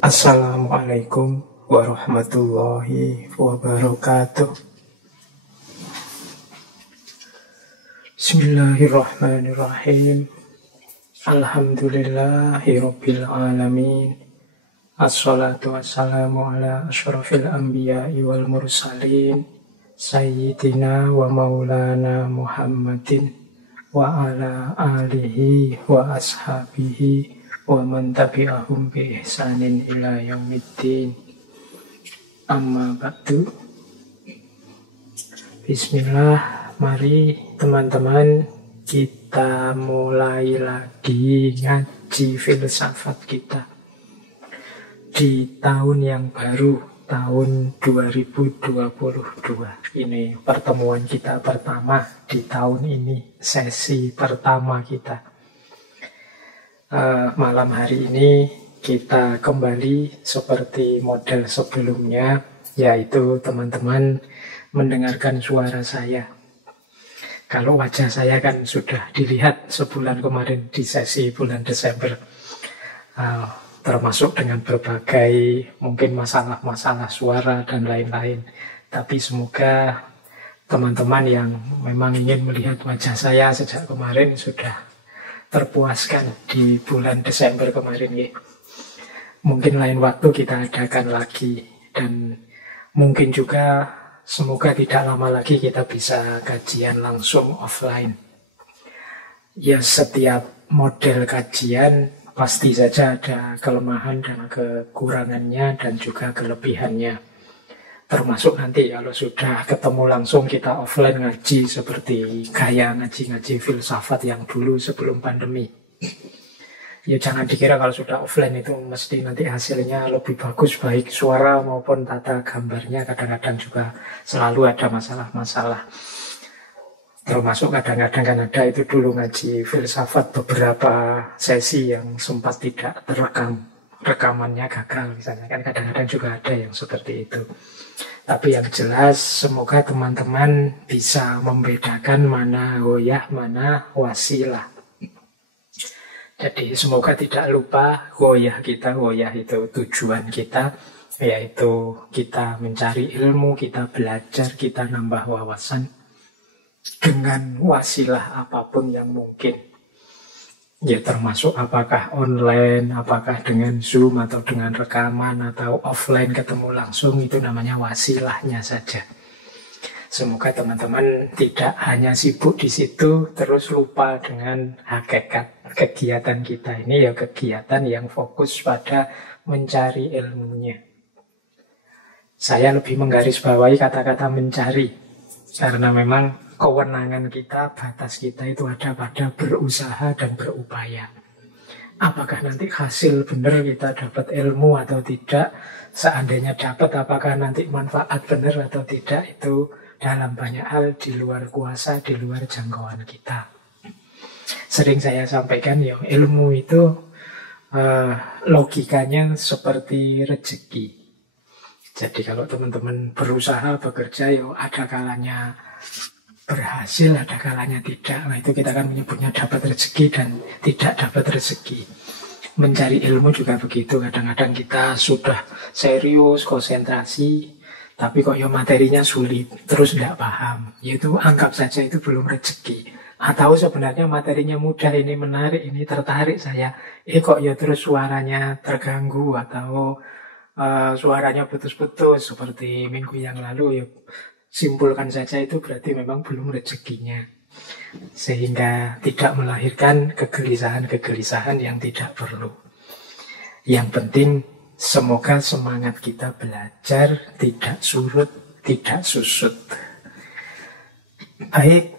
Assalamualaikum warahmatullahi wabarakatuh. Bismillahirrahmanirrahim. Alhamdulillahirabbil alamin. Assalatu wassalamu ala asyrafil anbiya'i wal mursalin Sayyidina wa maulana Muhammadin wa ala alihi wa ashabihi wa man tabi'ahum bi ihsanin ila yaumiddin. Amma ba'du. Bismillah, mari teman-teman kita mulai lagi ngaji filsafat kita di tahun yang baru, tahun 2022. Ini pertemuan kita pertama di tahun ini, sesi pertama kita. Malam hari ini kita kembali seperti model sebelumnya, yaitu teman-teman mendengarkan suara saya. Kalau wajah saya kan sudah dilihat sebulan kemarin di sesi bulan Desember, termasuk dengan berbagai mungkin masalah-masalah suara dan lain-lain. Tapi semoga teman-teman yang memang ingin melihat wajah saya sejak kemarin sudah terpuaskan di bulan Desember kemarin ya. Mungkin lain waktu kita adakan lagi, dan mungkin juga semoga tidak lama lagi kita bisa kajian langsung offline. Ya, setiap model kajian pasti saja ada kelemahan dan kekurangannya dan juga kelebihannya. Termasuk nanti kalau sudah ketemu langsung kita offline ngaji seperti gaya ngaji-ngaji filsafat yang dulu sebelum pandemi. Ya jangan dikira kalau sudah offline itu mesti nanti hasilnya lebih bagus, baik suara maupun tata gambarnya. Kadang-kadang juga selalu ada masalah-masalah. Termasuk kadang-kadang kan ada itu dulu ngaji filsafat beberapa sesi yang sempat tidak terekam, rekamannya gagal misalnya, kan kadang-kadang juga ada yang seperti itu. Tapi yang jelas semoga teman-teman bisa membedakan mana ghoyah, mana wasilah. Jadi semoga tidak lupa ghoyah kita, ghoyah itu tujuan kita, yaitu kita mencari ilmu, kita belajar, kita nambah wawasan dengan wasilah apapun yang mungkin. Ya termasuk apakah online, apakah dengan Zoom atau dengan rekaman atau offline ketemu langsung, itu namanya wasilahnya saja. Semoga teman-teman tidak hanya sibuk di situ terus lupa dengan hakikat kegiatan kita ini, ya kegiatan yang fokus pada mencari ilmunya. Saya lebih menggarisbawahi kata-kata mencari, karena memang kewenangan kita, batas kita itu ada pada berusaha dan berupaya. Apakah nanti hasil benar kita dapat ilmu atau tidak, seandainya dapat apakah nanti manfaat benar atau tidak, itu dalam banyak hal di luar kuasa, di luar jangkauan kita. Sering saya sampaikan ya, ilmu itu logikanya seperti rezeki. Jadi kalau teman-teman berusaha, bekerja, ya ada kalanya berhasil, ada kalanya tidak. Nah itu kita kan menyebutnya dapat rezeki dan tidak dapat rezeki. Mencari ilmu juga begitu. Kadang-kadang kita sudah serius, konsentrasi, tapi kok ya materinya sulit, terus tidak paham. Yaitu anggap saja itu belum rezeki. Atau sebenarnya materinya mudah, ini menarik, ini tertarik saya. Kok ya terus suaranya terganggu atau suaranya putus-putus seperti minggu yang lalu, ya simpulkan saja itu berarti memang belum rezekinya. Sehingga tidak melahirkan kegelisahan-kegelisahan yang tidak perlu. Yang penting semoga semangat kita belajar tidak surut, tidak susut. Baik,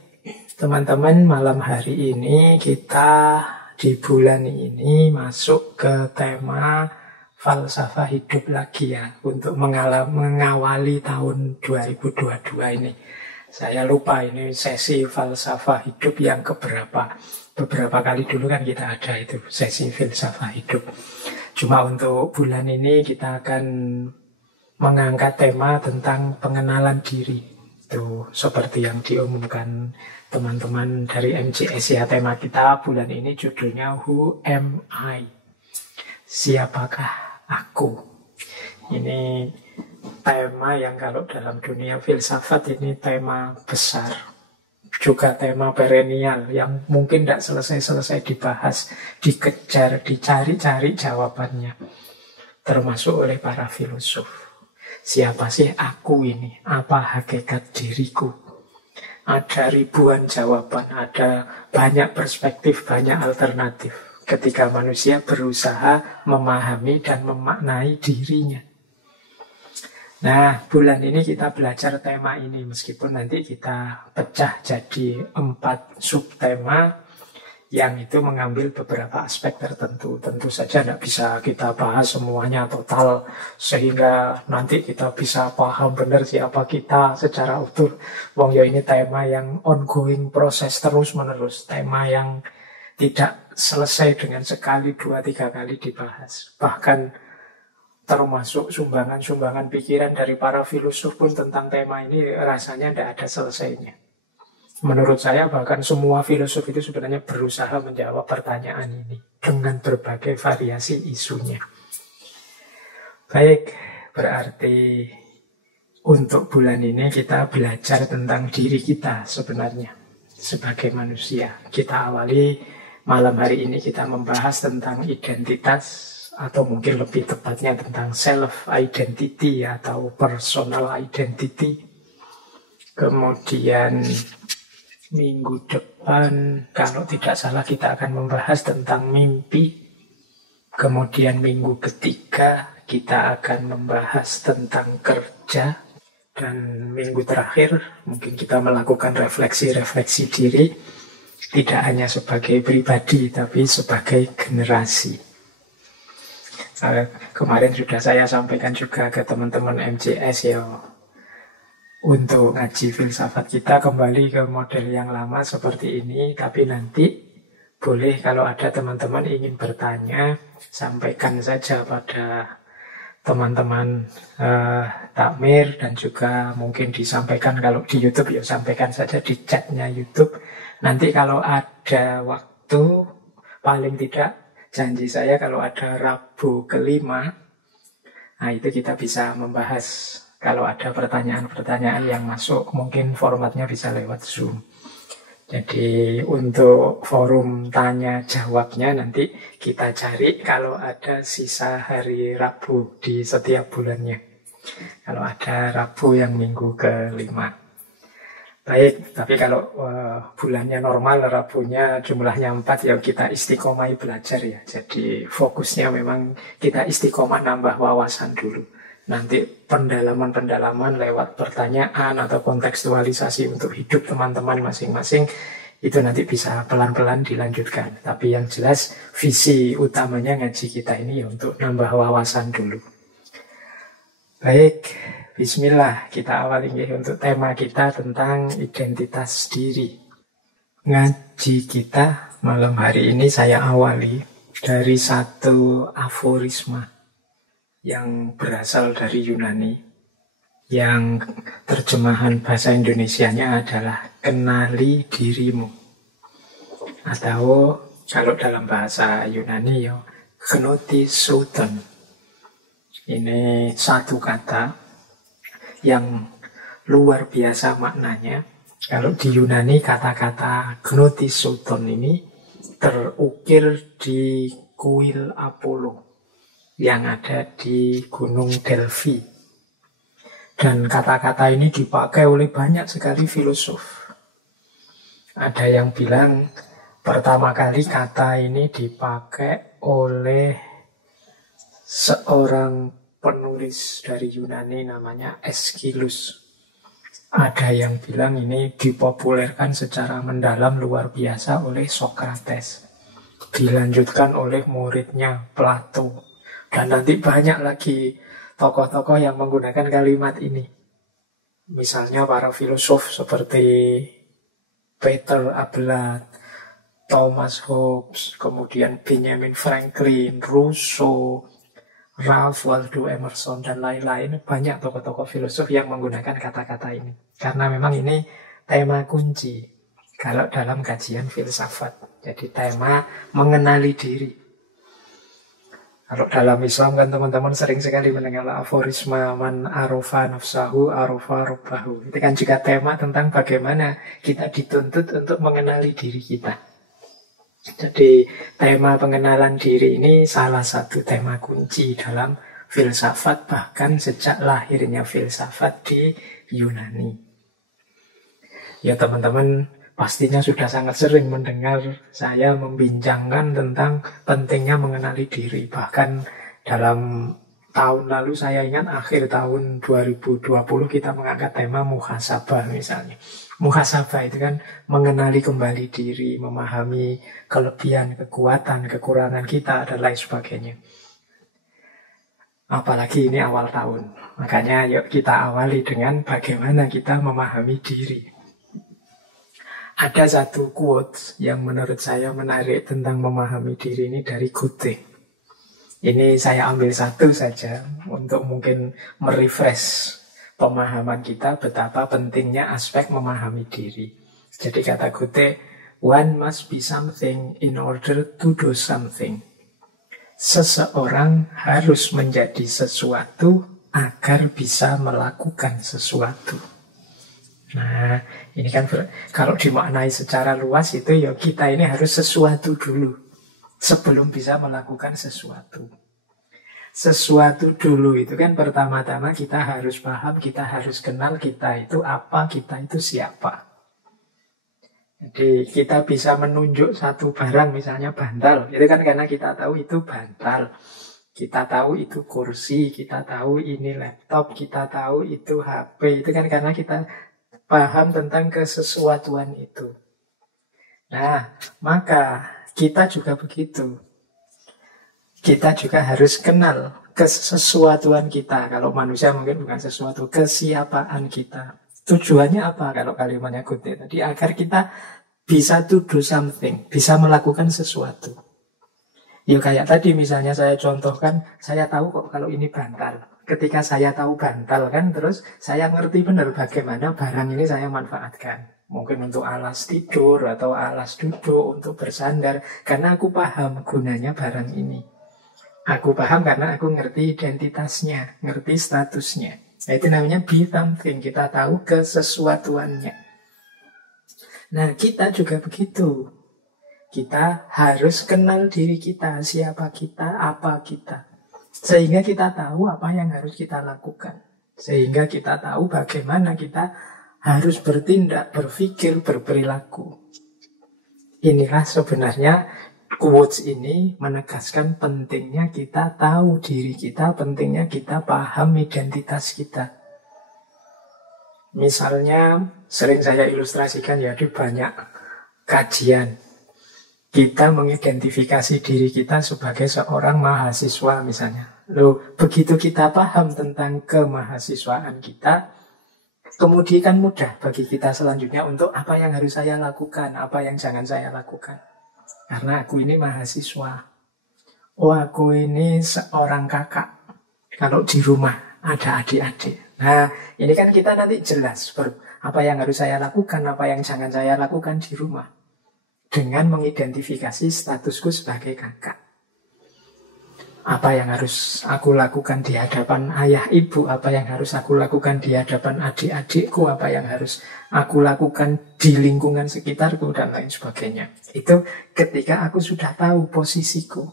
teman-teman, malam hari ini kita di bulan ini masuk ke tema falsafah hidup lagi ya, untuk mengawali tahun 2022 ini. Saya lupa ini sesi falsafah hidup yang keberapa. Beberapa kali dulu kan kita ada itu sesi filsafah hidup. Cuma untuk bulan ini kita akan mengangkat tema tentang pengenalan diri. Itu seperti yang diumumkan teman-teman dari MJS ya, tema kita bulan ini judulnya Who Am I? Siapakah aku. Ini tema yang kalau dalam dunia filsafat ini tema besar. Juga tema perennial yang mungkin tidak selesai-selesai dibahas, dikejar, dicari-cari jawabannya. Termasuk oleh para filosof. Siapa sih aku ini? Apa hakikat diriku? Ada ribuan jawaban, ada banyak perspektif, banyak alternatif. Ketika manusia berusaha memahami dan memaknai dirinya. Nah, bulan ini kita belajar tema ini, meskipun nanti kita pecah jadi 4 subtema yang itu mengambil beberapa aspek tertentu. Tentu saja tidak bisa kita bahas semuanya total, sehingga nanti kita bisa paham benar siapa kita secara utuh. Wong ya ini tema yang ongoing, proses terus-menerus, tema yang tidak selesai dengan sekali, 2, 3 kali dibahas. Bahkan termasuk sumbangan-sumbangan pikiran dari para filosof pun tentang tema ini rasanya tidak ada selesainya. Menurut saya bahkan semua filosof itu sebenarnya berusaha menjawab pertanyaan ini dengan berbagai variasi isunya. Baik, berarti untuk bulan ini kita belajar tentang diri kita sebenarnya sebagai manusia. Kita awali malam hari ini kita membahas tentang identitas, atau mungkin lebih tepatnya tentang self-identity atau personal identity. Kemudian minggu depan, kalau tidak salah, kita akan membahas tentang mimpi. Kemudian minggu ketiga, kita akan membahas tentang kerja. Dan minggu terakhir, mungkin kita melakukan refleksi-refleksi diri, tidak hanya sebagai pribadi, tapi sebagai generasi. Kemarin sudah saya sampaikan juga ke teman-teman MCS ya, untuk ngaji filsafat kita kembali ke model yang lama seperti ini. Tapi nanti boleh kalau ada teman-teman ingin bertanya, sampaikan saja pada teman-teman takmir, dan juga mungkin disampaikan kalau di YouTube ya sampaikan saja di chatnya YouTube. Nanti kalau ada waktu, paling tidak janji saya kalau ada Rabu kelima, nah itu kita bisa membahas. Kalau ada pertanyaan-pertanyaan yang masuk, mungkin formatnya bisa lewat Zoom. Jadi untuk forum tanya jawabnya nanti kita cari kalau ada sisa hari Rabu di setiap bulannya. Kalau ada Rabu yang minggu kelima. Baik, tapi kalau bulannya normal, Rabunya jumlahnya 4, ya kita istiqomah belajar ya. Jadi fokusnya memang kita istiqomah nambah wawasan dulu. Nanti pendalaman-pendalaman lewat pertanyaan atau kontekstualisasi untuk hidup teman-teman masing-masing, itu nanti bisa pelan-pelan dilanjutkan. Tapi yang jelas visi utamanya ngaji kita ini ya untuk nambah wawasan dulu. Baik, bismillah, kita awali untuk tema kita tentang identitas diri. Ngaji kita malam hari ini saya awali dari satu aforisma yang berasal dari Yunani, yang terjemahan bahasa Indonesianya adalah kenali dirimu. Atau kalau dalam bahasa Yunani ya gnotisouton. Ini satu kata yang luar biasa maknanya. Kalau di Yunani kata-kata gnotisouton ini terukir di kuil Apollo yang ada di Gunung Delphi. Dan kata-kata ini dipakai oleh banyak sekali filosof. Ada yang bilang pertama kali kata ini dipakai oleh seorang penulis dari Yunani namanya Aeschylus. Ada yang bilang ini dipopulerkan secara mendalam luar biasa oleh Socrates. Dilanjutkan oleh muridnya Plato. Dan nanti banyak lagi tokoh-tokoh yang menggunakan kalimat ini. Misalnya para filosof seperti Peter Abelard, Thomas Hobbes, kemudian Benjamin Franklin, Rousseau, Ralph Waldo Emerson, dan lain-lain. Banyak tokoh-tokoh filosof yang menggunakan kata-kata ini. Karena memang ini tema kunci kalau dalam kajian filsafat. Jadi tema mengenali diri. Kalau dalam Islam kan teman-teman sering sekali mendengar aforisma man arofa nafsahu arofa robbahu. Itu kan juga tema tentang bagaimana kita dituntut untuk mengenali diri kita. Jadi tema pengenalan diri ini salah satu tema kunci dalam filsafat, bahkan sejak lahirnya filsafat di Yunani. Ya teman-teman pastinya sudah sangat sering mendengar saya membincangkan tentang pentingnya mengenali diri. Bahkan dalam tahun lalu saya ingat akhir tahun 2020 kita mengangkat tema muhasabah misalnya. Muhasabah itu kan mengenali kembali diri, memahami kelebihan, kekuatan, kekurangan kita dan lain sebagainya. Apalagi ini awal tahun. Makanya yuk kita awali dengan bagaimana kita memahami diri. Ada satu quote yang menurut saya menarik tentang memahami diri ini dari Goethe. Ini saya ambil satu saja untuk mungkin merefresh pemahaman kita betapa pentingnya aspek memahami diri. Jadi kata Goethe, one must be something in order to do something. Seseorang harus menjadi sesuatu agar bisa melakukan sesuatu. Nah, ini kan kalau dimaknai secara luas itu ya kita ini harus sesuatu dulu sebelum bisa melakukan sesuatu. Sesuatu dulu itu kan pertama-tama kita harus paham, kita harus kenal kita itu apa, kita itu siapa. Jadi kita bisa menunjuk satu barang misalnya bantal, itu kan karena kita tahu itu bantal. Kita tahu itu kursi, kita tahu ini laptop, kita tahu itu HP, itu kan karena kita paham tentang kesesuatuan itu. Nah, maka kita juga begitu. Kita juga harus kenal kesesuatuan kita. Kalau manusia mungkin bukan sesuatu, kesiapaan kita. Tujuannya apa kalau kalimatnya Goethe tadi? Agar kita bisa to do something, bisa melakukan sesuatu. Ya kayak tadi misalnya saya contohkan, saya tahu kok kalau ini bantal. Ketika saya tahu bantal kan, terus saya ngerti benar bagaimana barang ini saya manfaatkan. Mungkin untuk alas tidur atau alas duduk, untuk bersandar. Karena aku paham gunanya barang ini. Aku paham karena aku ngerti identitasnya, ngerti statusnya. Nah, itu namanya be something, kita tahu kesesuatuannya. Nah, kita juga begitu. Kita harus kenal diri kita, siapa kita, apa kita. Sehingga kita tahu apa yang harus kita lakukan. Sehingga kita tahu bagaimana kita harus bertindak, berpikir, berperilaku. Inilah sebenarnya quotes ini menegaskan pentingnya kita tahu diri kita, pentingnya kita paham identitas kita. Misalnya, sering saya ilustrasikan ya di banyak kajian. Kita mengidentifikasi diri kita sebagai seorang mahasiswa misalnya. Loh, begitu kita paham tentang kemahasiswaan kita, kemudian kan mudah bagi kita selanjutnya untuk apa yang harus saya lakukan, apa yang jangan saya lakukan. Karena aku ini mahasiswa. Oh, aku ini seorang kakak. Kalau di rumah ada adik-adik. Nah, ini kan kita nanti jelas apa yang harus saya lakukan, apa yang jangan saya lakukan di rumah. Dengan mengidentifikasi statusku sebagai kakak. Apa yang harus aku lakukan di hadapan ayah ibu, apa yang harus aku lakukan di hadapan adik-adikku, apa yang harus aku lakukan di lingkungan sekitarku, dan lain sebagainya. Itu ketika aku sudah tahu posisiku.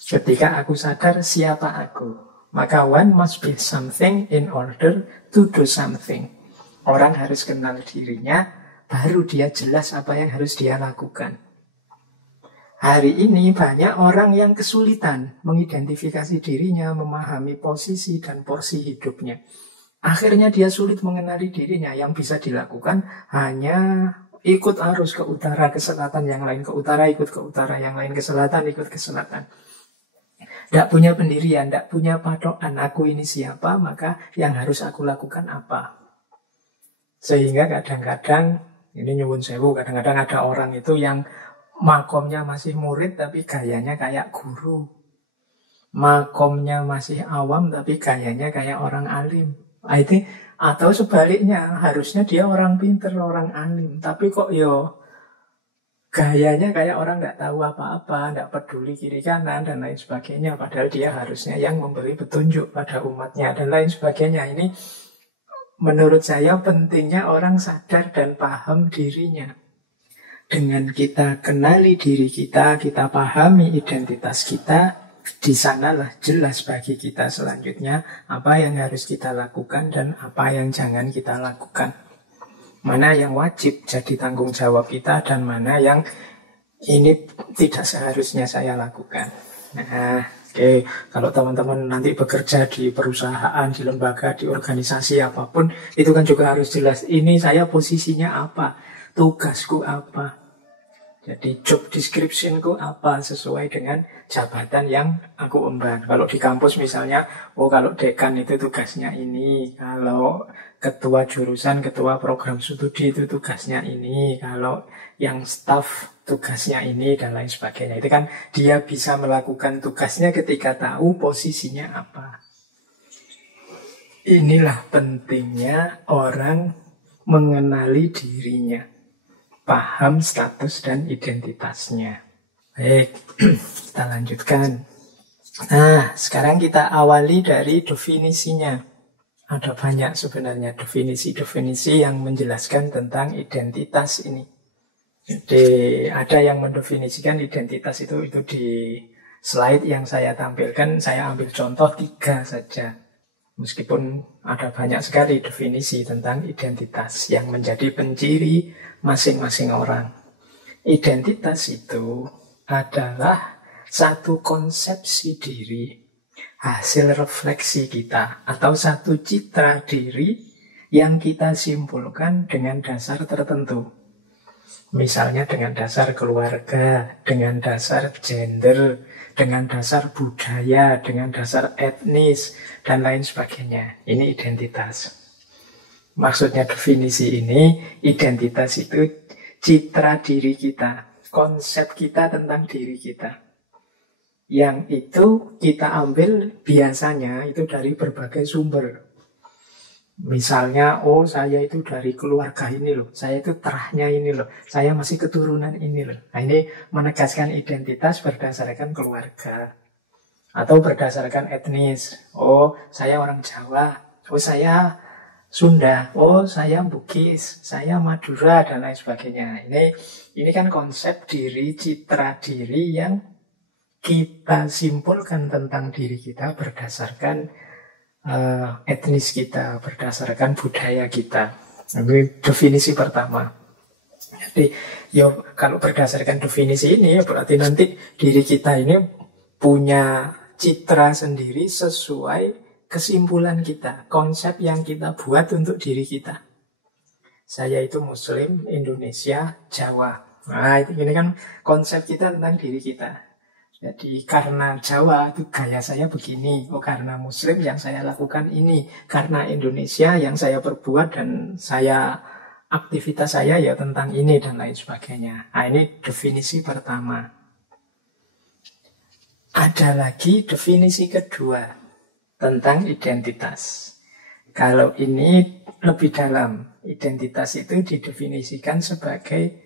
Ketika aku sadar siapa aku. Maka one must be something in order to do something. Orang harus kenal dirinya, baru dia jelas apa yang harus dia lakukan. Hari ini banyak orang yang kesulitan mengidentifikasi dirinya, memahami posisi dan porsi hidupnya. Akhirnya dia sulit mengenali dirinya. Yang bisa dilakukan hanya ikut arus ke utara, ke selatan, yang lain ke utara, ikut ke utara, yang lain ke selatan, ikut ke selatan. Tidak punya pendirian, tidak punya patokan. Aku ini siapa, maka yang harus aku lakukan apa. Sehingga kadang-kadang, ini nyuwun sewu, kadang-kadang ada orang itu yang makomnya masih murid tapi gayanya kayak guru. Makomnya masih awam tapi gayanya kayak orang alim. Atau sebaliknya, harusnya dia orang pinter, orang alim, tapi kok Gayanya kayak orang nggak tahu apa-apa, nggak peduli kiri kanan dan lain sebagainya. Padahal dia harusnya yang memberi petunjuk pada umatnya dan lain sebagainya. Ini menurut saya pentingnya orang sadar dan paham dirinya. Dengan kita kenali diri kita pahami identitas kita, di sanalah jelas bagi kita selanjutnya apa yang harus kita lakukan dan apa yang jangan kita lakukan. Mana yang wajib jadi tanggung jawab kita dan mana yang ini tidak seharusnya saya lakukan. Nah, oke. Kalau teman-teman nanti bekerja di perusahaan, di lembaga, di organisasi apapun, itu kan juga harus jelas. Ini saya posisinya apa, tugasku apa. Jadi job description-ku apa sesuai dengan jabatan yang aku emban. Kalau di kampus misalnya, kalau dekan itu tugasnya ini. Kalau ketua jurusan, ketua program studi itu tugasnya ini. Kalau yang staff tugasnya ini dan lain sebagainya. Itu kan dia bisa melakukan tugasnya ketika tahu posisinya apa. Inilah pentingnya orang mengenali dirinya. Paham status dan identitasnya. Baik, kita lanjutkan. Nah, sekarang kita awali dari definisinya. Ada banyak sebenarnya definisi-definisi yang menjelaskan tentang identitas ini. Jadi ada yang mendefinisikan identitas itu di slide yang saya tampilkan. Saya ambil contoh 3 saja. Meskipun ada banyak sekali definisi tentang identitas yang menjadi penciri masing-masing orang. Identitas itu adalah satu konsepsi diri, hasil refleksi kita, atau satu citra diri yang kita simpulkan dengan dasar tertentu. Misalnya dengan dasar keluarga, dengan dasar gender, dengan dasar budaya, dengan dasar etnis, dan lain sebagainya. Ini identitas. Maksudnya definisi ini, identitas itu citra diri kita, konsep kita tentang diri kita. Yang itu kita ambil biasanya itu dari berbagai sumber. Misalnya, saya itu dari keluarga ini loh, saya itu terahnya ini loh, saya masih keturunan ini loh. Nah, ini menegaskan identitas berdasarkan keluarga. Atau berdasarkan etnis. Saya orang Jawa, saya Sunda, saya Bugis, saya Madura, dan lain sebagainya. Ini kan konsep diri, citra diri yang kita simpulkan tentang diri kita berdasarkan etnis kita, berdasarkan budaya kita. Ini definisi pertama. Jadi, kalau berdasarkan definisi ini, berarti nanti diri kita ini punya citra sendiri sesuai kesimpulan kita, konsep yang kita buat untuk diri kita. Saya itu Muslim, Indonesia, Jawa. Nah, ini kan konsep kita tentang diri kita. Jadi karena Jawa itu gaya saya begini, karena Muslim yang saya lakukan ini, karena Indonesia yang saya perbuat dan aktivitas saya ya tentang ini dan lain sebagainya. Nah, ini definisi pertama. Ada lagi definisi kedua tentang identitas. Kalau ini lebih dalam, identitas itu didefinisikan sebagai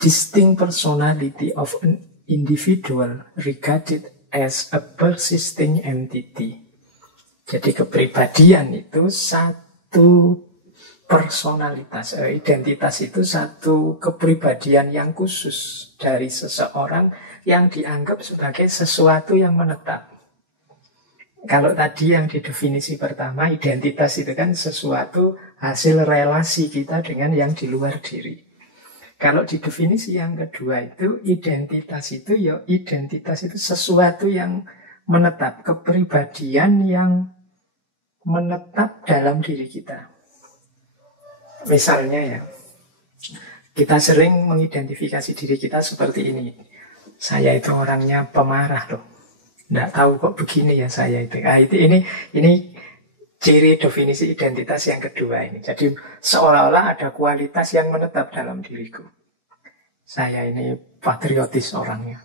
distinct personality of an individual regarded as a persisting entity. Jadi kepribadian itu satu personalitas, identitas itu satu kepribadian yang khusus dari seseorang yang dianggap sebagai sesuatu yang menetap. Kalau tadi yang di definisi pertama, identitas itu kan sesuatu hasil relasi kita dengan yang di luar diri. Kalau di definisi yang kedua itu, identitas itu sesuatu yang menetap, kepribadian yang menetap dalam diri kita. Misalnya kita sering mengidentifikasi diri kita seperti ini. Saya itu orangnya pemarah loh. Nggak tahu kok begini ya saya itu. Ini ciri definisi identitas yang kedua ini. Jadi seolah-olah ada kualitas yang menetap dalam diriku. Saya ini patriotis orangnya.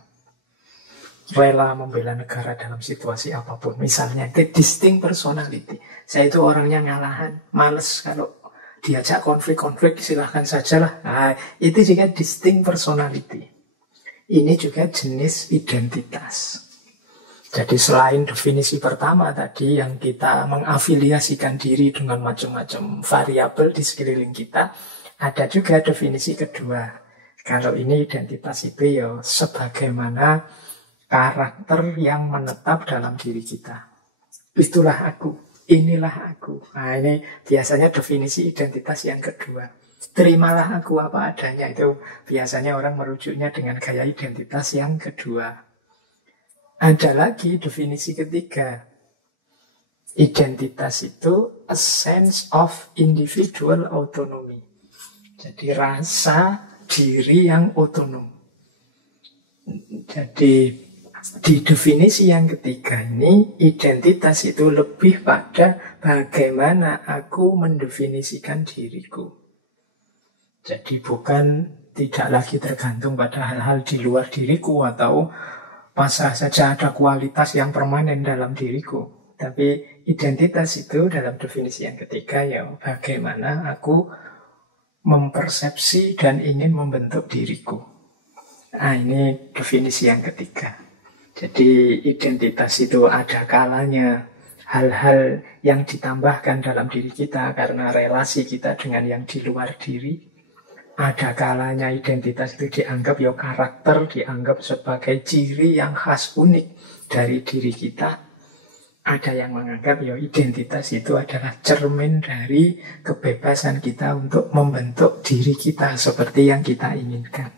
Rela membela negara dalam situasi apapun. Misalnya, itu distinct personality. Saya itu orangnya ngalahan, males kalau diajak konflik silahkan sajalah. Nah, itu juga distinct personality. Ini juga jenis identitas. Jadi selain definisi pertama tadi yang kita mengafiliasikan diri dengan macam-macam variabel di sekeliling kita, ada juga definisi kedua. Kalau ini identitas itu ya sebagaimana karakter yang menetap dalam diri kita. Itulah aku, inilah aku. Nah ini biasanya definisi identitas yang kedua. Terimalah aku apa adanya, itu biasanya orang merujuknya dengan gaya identitas yang kedua. Ada lagi definisi ketiga. Identitas itu a sense of individual autonomy. Jadi rasa diri yang otonom. Jadi di definisi yang ketiga ini, identitas itu lebih pada bagaimana aku mendefinisikan diriku. Jadi bukan tidak lagi tergantung pada hal-hal di luar diriku atau pasrah saja ada kualitas yang permanen dalam diriku. Tapi identitas itu dalam definisi yang ketiga ya bagaimana aku mempersepsi dan ingin membentuk diriku. Nah ini definisi yang ketiga. Jadi identitas itu ada kalanya hal-hal yang ditambahkan dalam diri kita karena relasi kita dengan yang di luar diri. Ada kalanya identitas itu dianggap ya karakter, dianggap sebagai ciri yang khas unik dari diri kita. Ada yang menganggap ya identitas itu adalah cermin dari kebebasan kita untuk membentuk diri kita seperti yang kita inginkan.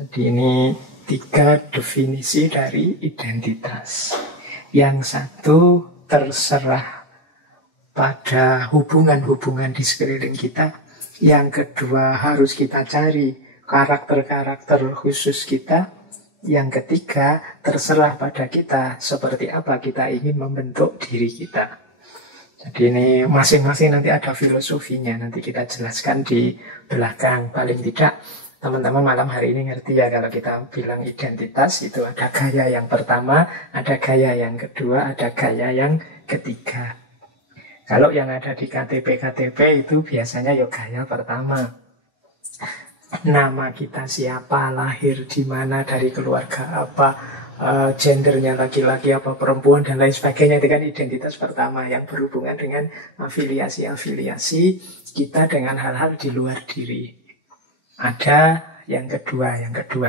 Jadi ini 3 definisi dari identitas. Yang satu terserah pada hubungan-hubungan di sekeliling kita. Yang kedua harus kita cari karakter-karakter khusus kita. Yang ketiga terserah pada kita seperti apa kita ingin membentuk diri kita. Jadi ini masing-masing nanti ada filosofinya. Nanti kita jelaskan di belakang. Paling tidak teman-teman malam hari ini ngerti ya kalau kita bilang identitas itu ada gaya yang pertama, ada gaya yang kedua, ada gaya yang ketiga. Kalau yang ada di KTP itu biasanya ya gaya pertama. Nama kita siapa, lahir di mana, dari keluarga apa, gendernya laki-laki apa perempuan dan lain sebagainya. Itu kan identitas pertama yang berhubungan dengan afiliasi-afiliasi kita dengan hal-hal di luar diri. Ada yang kedua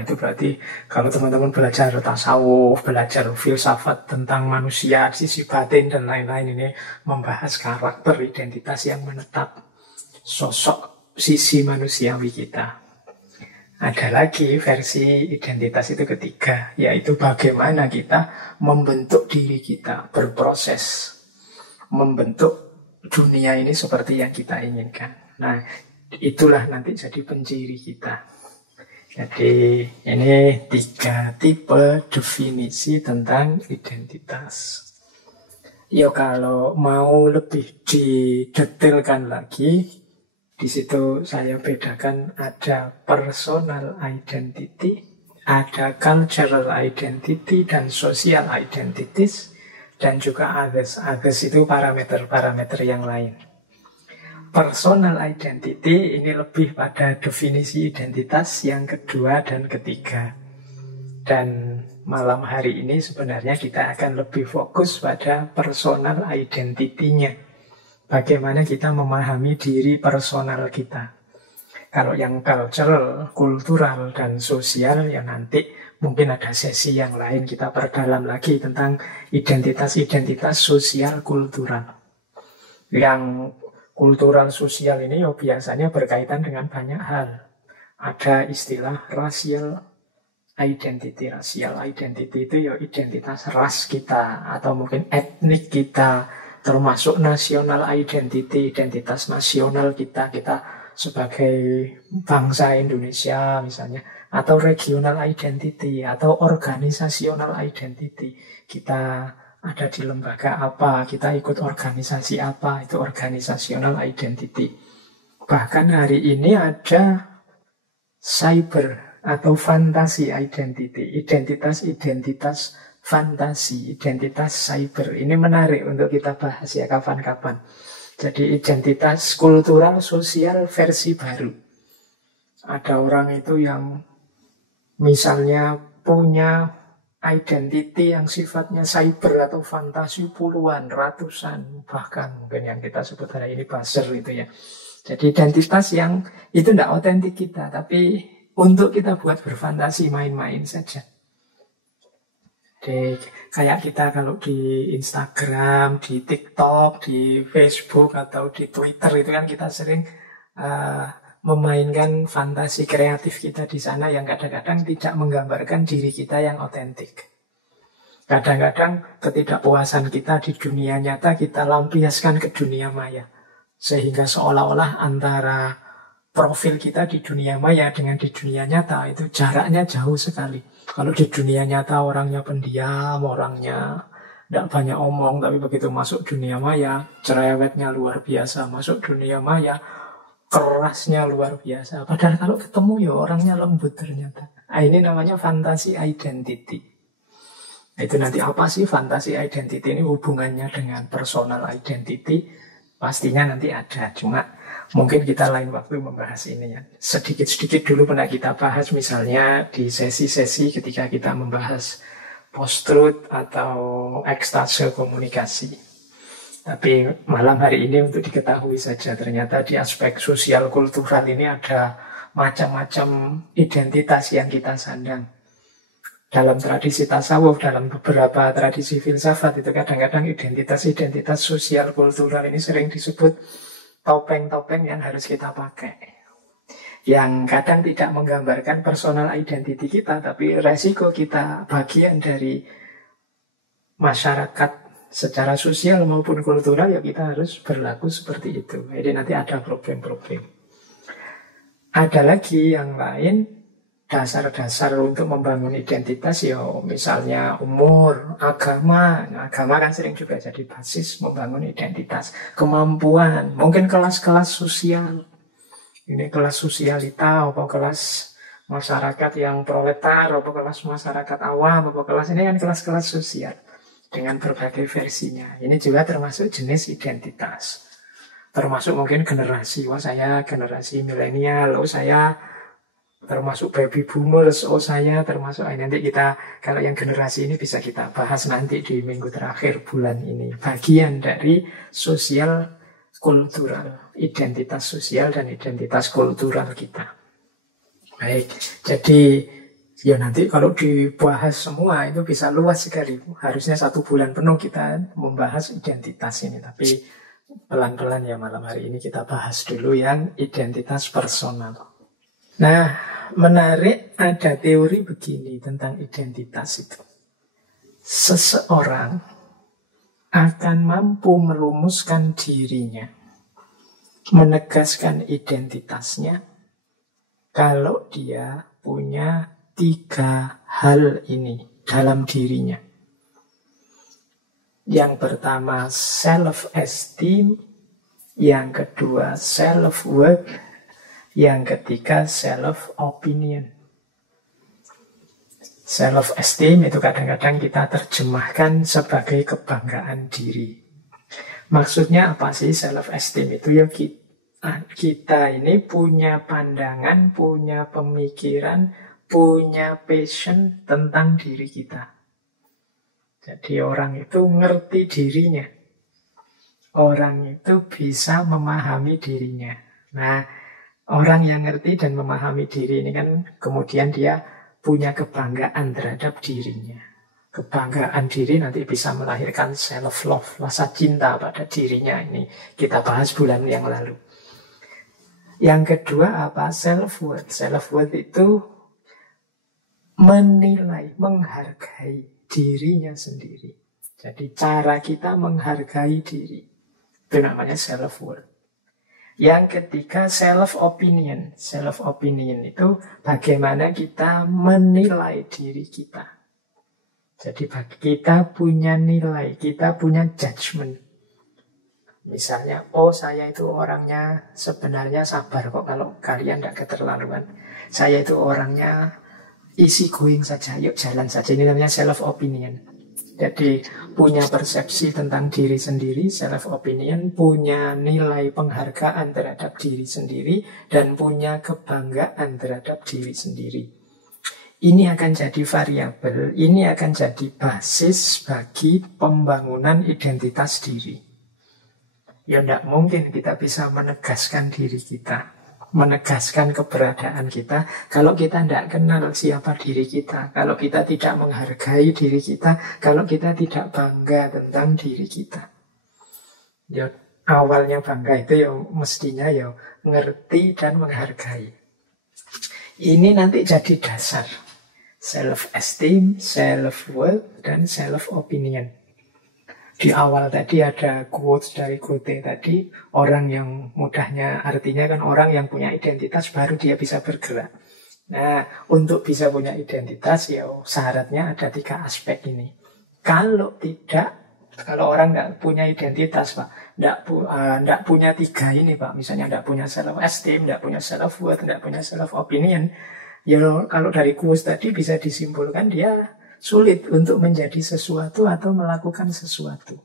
itu berarti kalau teman-teman belajar tasawuf, belajar filsafat tentang manusia, sisi batin dan lain-lain, ini membahas karakter identitas yang menetap, sosok sisi manusiawi kita. Ada lagi versi identitas itu ketiga, yaitu bagaimana kita membentuk diri kita, berproses membentuk dunia ini seperti yang kita inginkan. Nah, itulah nanti jadi penciri kita. Jadi ini 3 tipe definisi tentang identitas. Ya kalau mau lebih didetailkan lagi, di situ saya bedakan ada personal identity, ada cultural identity dan social identities, dan juga others. Others itu parameter-parameter yang lain. Personal identity ini lebih pada definisi identitas yang kedua dan ketiga. Dan malam hari ini sebenarnya kita akan lebih fokus pada personal identity-nya. Bagaimana kita memahami diri personal kita. Kalau yang cultural, kultural, dan sosial, ya nanti mungkin ada sesi yang lain kita perdalam lagi tentang identitas-identitas sosial kultural. Yang kultural sosial ini ya biasanya berkaitan dengan banyak hal. Ada istilah racial identity. Racial identity itu ya identitas ras kita atau mungkin etnik kita, termasuk national identity, identitas nasional kita sebagai bangsa Indonesia misalnya, atau regional identity, atau organisational identity. Kita ada di lembaga apa, kita ikut organisasi apa, itu organisational identity. Bahkan hari ini ada cyber atau fantasi identity, identitas fantasi, identitas cyber. Ini menarik untuk kita bahas ya kapan-kapan. Jadi identitas kultural sosial versi baru. Ada orang itu yang misalnya punya identity yang sifatnya cyber atau fantasi puluhan, ratusan, bahkan mungkin yang kita sebut hari ini buzzer itu ya. Jadi identitas yang itu tidak otentik kita, tapi untuk kita buat berfantasi main-main saja. Jadi kayak kita kalau di Instagram, di TikTok, di Facebook atau di Twitter itu kan kita sering memainkan fantasi kreatif kita di sana yang kadang-kadang tidak menggambarkan diri kita yang otentik. Kadang-kadang ketidakpuasan kita di dunia nyata kita lampiaskan ke dunia maya. Sehingga seolah-olah antara profil kita di dunia maya dengan di dunia nyata itu jaraknya jauh sekali. Kalau di dunia nyata orangnya pendiam, orangnya tidak banyak omong, tapi begitu masuk dunia maya, cerewetnya luar biasa. Masuk dunia maya, kerasnya luar biasa. Padahal kalau ketemu ya orangnya lembut ternyata. Nah, ini namanya fantasi identity. Itu nanti apa sih fantasi identity ini hubungannya dengan personal identity? Pastinya nanti ada. Cuma mungkin kita lain waktu membahas ini ya. Sedikit-sedikit dulu pernah kita bahas misalnya di sesi-sesi ketika kita membahas post-truth atau ekstase komunikasi. Tapi malam hari ini untuk diketahui saja, ternyata di aspek sosial kultural ini ada macam-macam identitas yang kita sandang. Dalam tradisi tasawuf, dalam beberapa tradisi filsafat itu kadang-kadang identitas-identitas sosial kultural ini sering disebut topeng-topeng yang harus kita pakai. Yang kadang tidak menggambarkan personal identity kita, tapi resiko kita bagian dari masyarakat secara sosial maupun kultural, ya kita harus berlaku seperti itu. Jadi nanti ada problem-problem. Ada lagi yang lain, dasar-dasar untuk membangun identitas, ya misalnya umur, agama. Nah, agama kan sering juga jadi basis membangun identitas. Kemampuan, mungkin kelas-kelas sosial. Ini kelas sosialita, apa kelas masyarakat yang proletar, apa kelas masyarakat awam, apa kelas ini kan kelas-kelas sosial. Dengan berbagai versinya. Ini juga termasuk jenis identitas. Termasuk mungkin generasi. Wah, saya generasi milenial. Oh, saya termasuk baby boomers. Oh, saya termasuk. Nanti kita, kalau yang generasi ini bisa kita bahas nanti di minggu terakhir bulan ini. Bagian dari sosial kultural. Identitas sosial dan identitas kultural kita. Baik, jadi ya nanti kalau dibahas semua itu bisa luas sekali. Harusnya 1 bulan penuh kita membahas identitas ini. Tapi pelan-pelan ya malam hari ini kita bahas dulu yang identitas personal. Nah, menarik ada teori begini tentang identitas itu. Seseorang akan mampu merumuskan dirinya, menegaskan identitasnya kalau dia punya 3 hal ini dalam dirinya. Yang pertama self-esteem, yang kedua self-worth, yang ketiga self-opinion. Self-esteem itu kadang-kadang kita terjemahkan sebagai kebanggaan diri. Maksudnya apa sih self-esteem itu? Ya kita ini punya pandangan, punya pemikiran, punya passion tentang diri kita. Jadi orang itu ngerti dirinya. Orang itu bisa memahami dirinya. Nah, orang yang ngerti dan memahami diri ini kan kemudian dia punya kebanggaan terhadap dirinya. Kebanggaan diri nanti bisa melahirkan self-love, rasa cinta pada dirinya. Ini kita bahas bulan yang lalu. Yang kedua apa? Self-worth. Self-worth itu menilai, menghargai dirinya sendiri. Jadi cara kita menghargai diri, itu namanya self-worth. Yang ketiga self-opinion. Self-opinion itu bagaimana kita menilai diri kita. Jadi kita punya nilai, kita punya judgment. Misalnya, oh saya itu orangnya sebenarnya sabar kok kalau kalian tidak keterlaluan. Saya itu orangnya easy going saja, yuk jalan saja. Ini namanya self-opinion. Jadi punya persepsi tentang diri sendiri, self-opinion, punya nilai penghargaan terhadap diri sendiri, dan punya kebanggaan terhadap diri sendiri. ini akan jadi variabel, ini akan jadi basis bagi pembangunan identitas diri. Ya tidak mungkin kita bisa menegaskan diri kita, menegaskan keberadaan kita, kalau kita tidak kenal siapa diri kita, kalau kita tidak menghargai diri kita, kalau kita tidak bangga tentang diri kita. Ya, awalnya bangga itu ya mestinya ya ngerti dan menghargai. Ini nanti jadi dasar self-esteem, self-worth, dan self-opinion. Di awal tadi ada quotes dari Goethe tadi, orang yang mudahnya artinya kan orang yang punya identitas baru dia bisa bergerak. Nah, untuk bisa punya identitas ya syaratnya ada 3 aspek ini. Kalau tidak, kalau orang tidak punya identitas, Pak, tidak punya 3 ini, Pak, misalnya tidak punya self-esteem, tidak punya self-worth, tidak punya self-opinion, ya kalau dari quotes tadi bisa disimpulkan dia sulit untuk menjadi sesuatu atau melakukan sesuatu.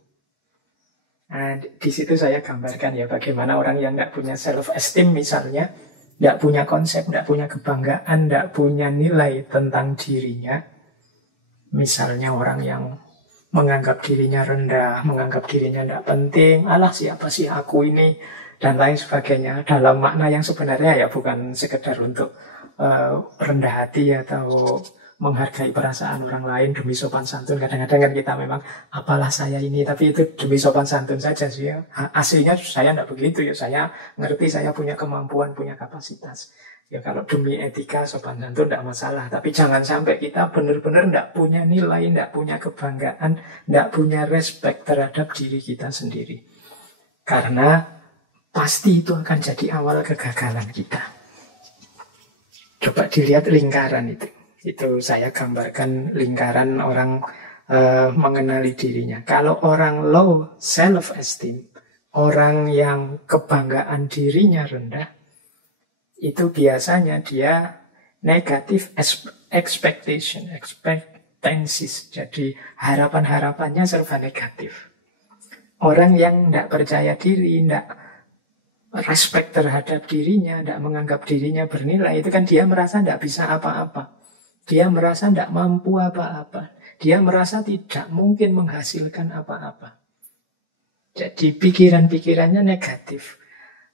Nah, di situ saya gambarkan ya bagaimana orang yang tidak punya self-esteem misalnya, tidak punya konsep, tidak punya kebanggaan, tidak punya nilai tentang dirinya. Misalnya orang yang menganggap dirinya rendah, menganggap dirinya tidak penting, alah siapa sih aku ini, dan lain sebagainya. Dalam makna yang sebenarnya ya bukan sekedar untuk rendah hati atau menghargai perasaan orang lain demi sopan santun. Kadang-kadang kan kita memang apalah saya ini, tapi itu demi sopan santun saja sih ya. Aslinya saya tidak begitu ya, saya ngerti saya punya kemampuan, punya kapasitas. Ya kalau demi etika sopan santun tidak masalah, tapi jangan sampai kita benar-benar tidak punya nilai, tidak punya kebanggaan, tidak punya respect terhadap diri kita sendiri. Karena pasti itu akan jadi awal kegagalan kita. Coba dilihat lingkaran itu. Itu saya gambarkan lingkaran orang mengenali dirinya. Kalau orang low self-esteem, orang yang kebanggaan dirinya rendah, itu biasanya dia negatif expectation, expectancies. Jadi harapan-harapannya serba negatif. Orang yang tidak percaya diri, tidak respect terhadap dirinya, tidak menganggap dirinya bernilai, itu kan dia merasa tidak bisa apa-apa. Dia merasa tidak mampu apa-apa. Dia merasa tidak mungkin menghasilkan apa-apa. Jadi pikiran-pikirannya negatif.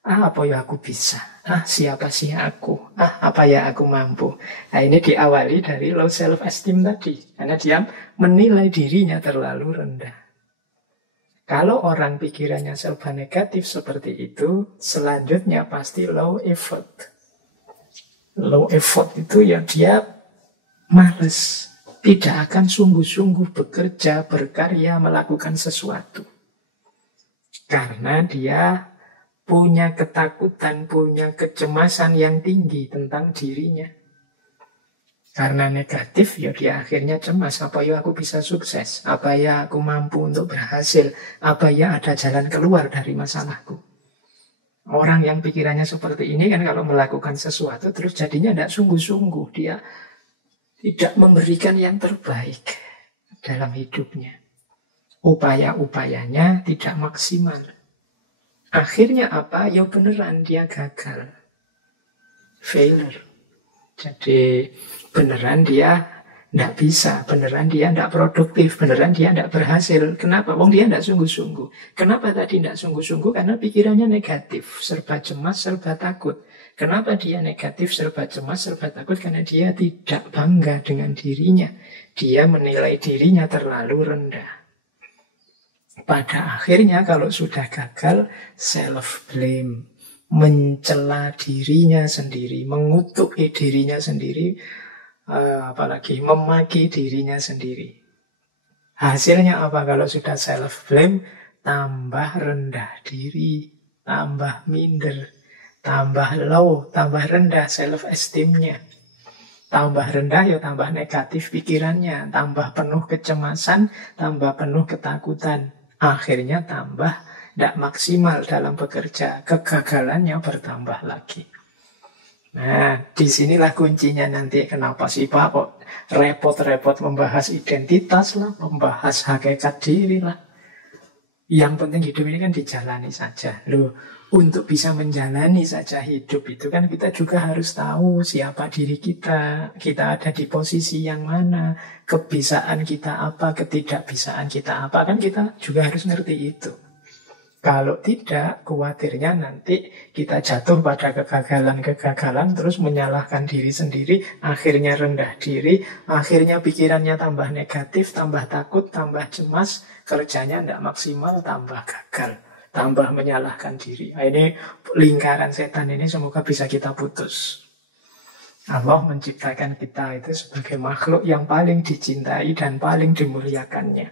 Apa ya aku bisa? Siapa sih aku? Apa ya aku mampu? Nah, ini diawali dari low self-esteem tadi. Karena dia menilai dirinya terlalu rendah. Kalau orang pikirannya serba negatif seperti itu, selanjutnya pasti low effort. Low effort itu ya dia males, tidak akan sungguh-sungguh bekerja, berkarya, melakukan sesuatu. Karena dia punya ketakutan, punya kecemasan yang tinggi tentang dirinya. Karena negatif, ya dia akhirnya cemas. Apa ya aku bisa sukses? Apa ya aku mampu untuk berhasil? Apa ya ada jalan keluar dari masalahku? Orang yang pikirannya seperti ini kan kalau melakukan sesuatu terus jadinya tidak sungguh-sungguh. Dia tidak memberikan yang terbaik dalam hidupnya. Upaya-upayanya tidak maksimal. Akhirnya apa? Ya beneran dia gagal. Failure. Jadi beneran dia tidak bisa, beneran dia tidak produktif, beneran dia tidak berhasil. Kenapa? Wong dia tidak sungguh-sungguh. Kenapa tadi tidak sungguh-sungguh? Karena pikirannya negatif, serba cemas, serba takut. Kenapa dia negatif, serba cemas, serba takut? Karena dia tidak bangga dengan dirinya. Dia menilai dirinya terlalu rendah. Pada akhirnya kalau sudah gagal, self-blame. Mencela dirinya sendiri, mengutuki dirinya sendiri, apalagi memaki dirinya sendiri. Hasilnya apa kalau sudah self-blame? Tambah rendah diri, tambah minder, tambah low, tambah rendah self-esteem-nya. Tambah rendah ya tambah negatif pikirannya, tambah penuh kecemasan, tambah penuh ketakutan. Akhirnya tambah tidak maksimal dalam bekerja, kegagalannya bertambah lagi. Nah, disinilah kuncinya nanti. Kenapa sih Pak kok repot-repot membahas identitas lah, membahas hakikat diri lah. Yang penting hidup ini kan dijalani saja. Loh, untuk bisa menjalani saja hidup itu kan kita juga harus tahu siapa diri kita ada di posisi yang mana, kebisaan kita apa, ketidakbisaan kita apa, kan kita juga harus ngerti itu. Kalau tidak, khawatirnya nanti kita jatuh pada kegagalan-kegagalan, terus menyalahkan diri sendiri, akhirnya rendah diri, akhirnya pikirannya tambah negatif, tambah takut, tambah cemas, kerjanya tidak maksimal, tambah gagal, tambah menyalahkan diri. Nah, ini lingkaran setan ini semoga bisa kita putus. Allah menciptakan kita itu sebagai makhluk yang paling dicintai dan paling dimuliakannya.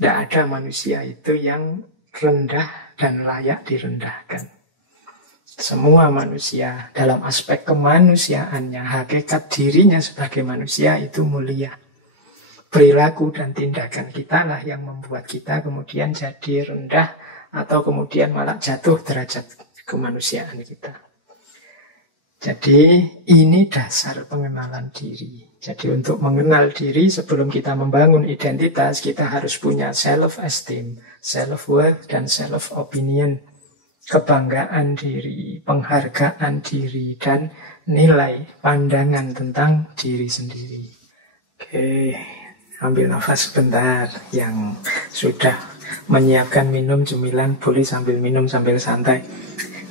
Tidak ada manusia itu yang rendah dan layak direndahkan. Semua manusia dalam aspek kemanusiaannya, hakikat dirinya sebagai manusia itu mulia. Perilaku dan tindakan kita lah yang membuat kita kemudian jadi rendah atau kemudian malah jatuh derajat kemanusiaan kita. Jadi ini dasar pengenalan diri. Jadi untuk mengenal diri sebelum kita membangun identitas, kita harus punya self-esteem, self-worth, dan self-opinion. Kebanggaan diri, penghargaan diri, dan nilai pandangan tentang diri sendiri. Oke, ambil nafas sebentar. Yang sudah menyiapkan minum cemilan boleh sambil minum sambil santai.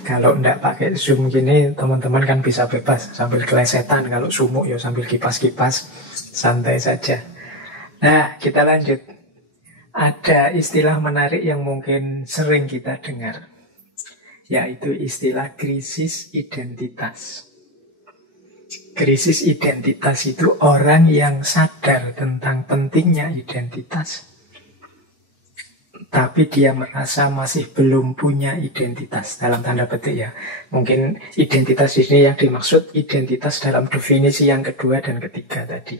Kalau enggak pakai Zoom gini, teman-teman kan bisa bebas sambil kelesetan. Kalau sumuk ya sambil kipas-kipas, santai saja. Nah, kita lanjut. Ada istilah menarik yang mungkin sering kita dengar, yaitu istilah krisis identitas. Krisis identitas itu orang yang sadar tentang pentingnya identitas, tapi dia merasa masih belum punya identitas, dalam tanda petik ya. Mungkin identitas di sini yang dimaksud identitas dalam definisi yang kedua dan ketiga tadi.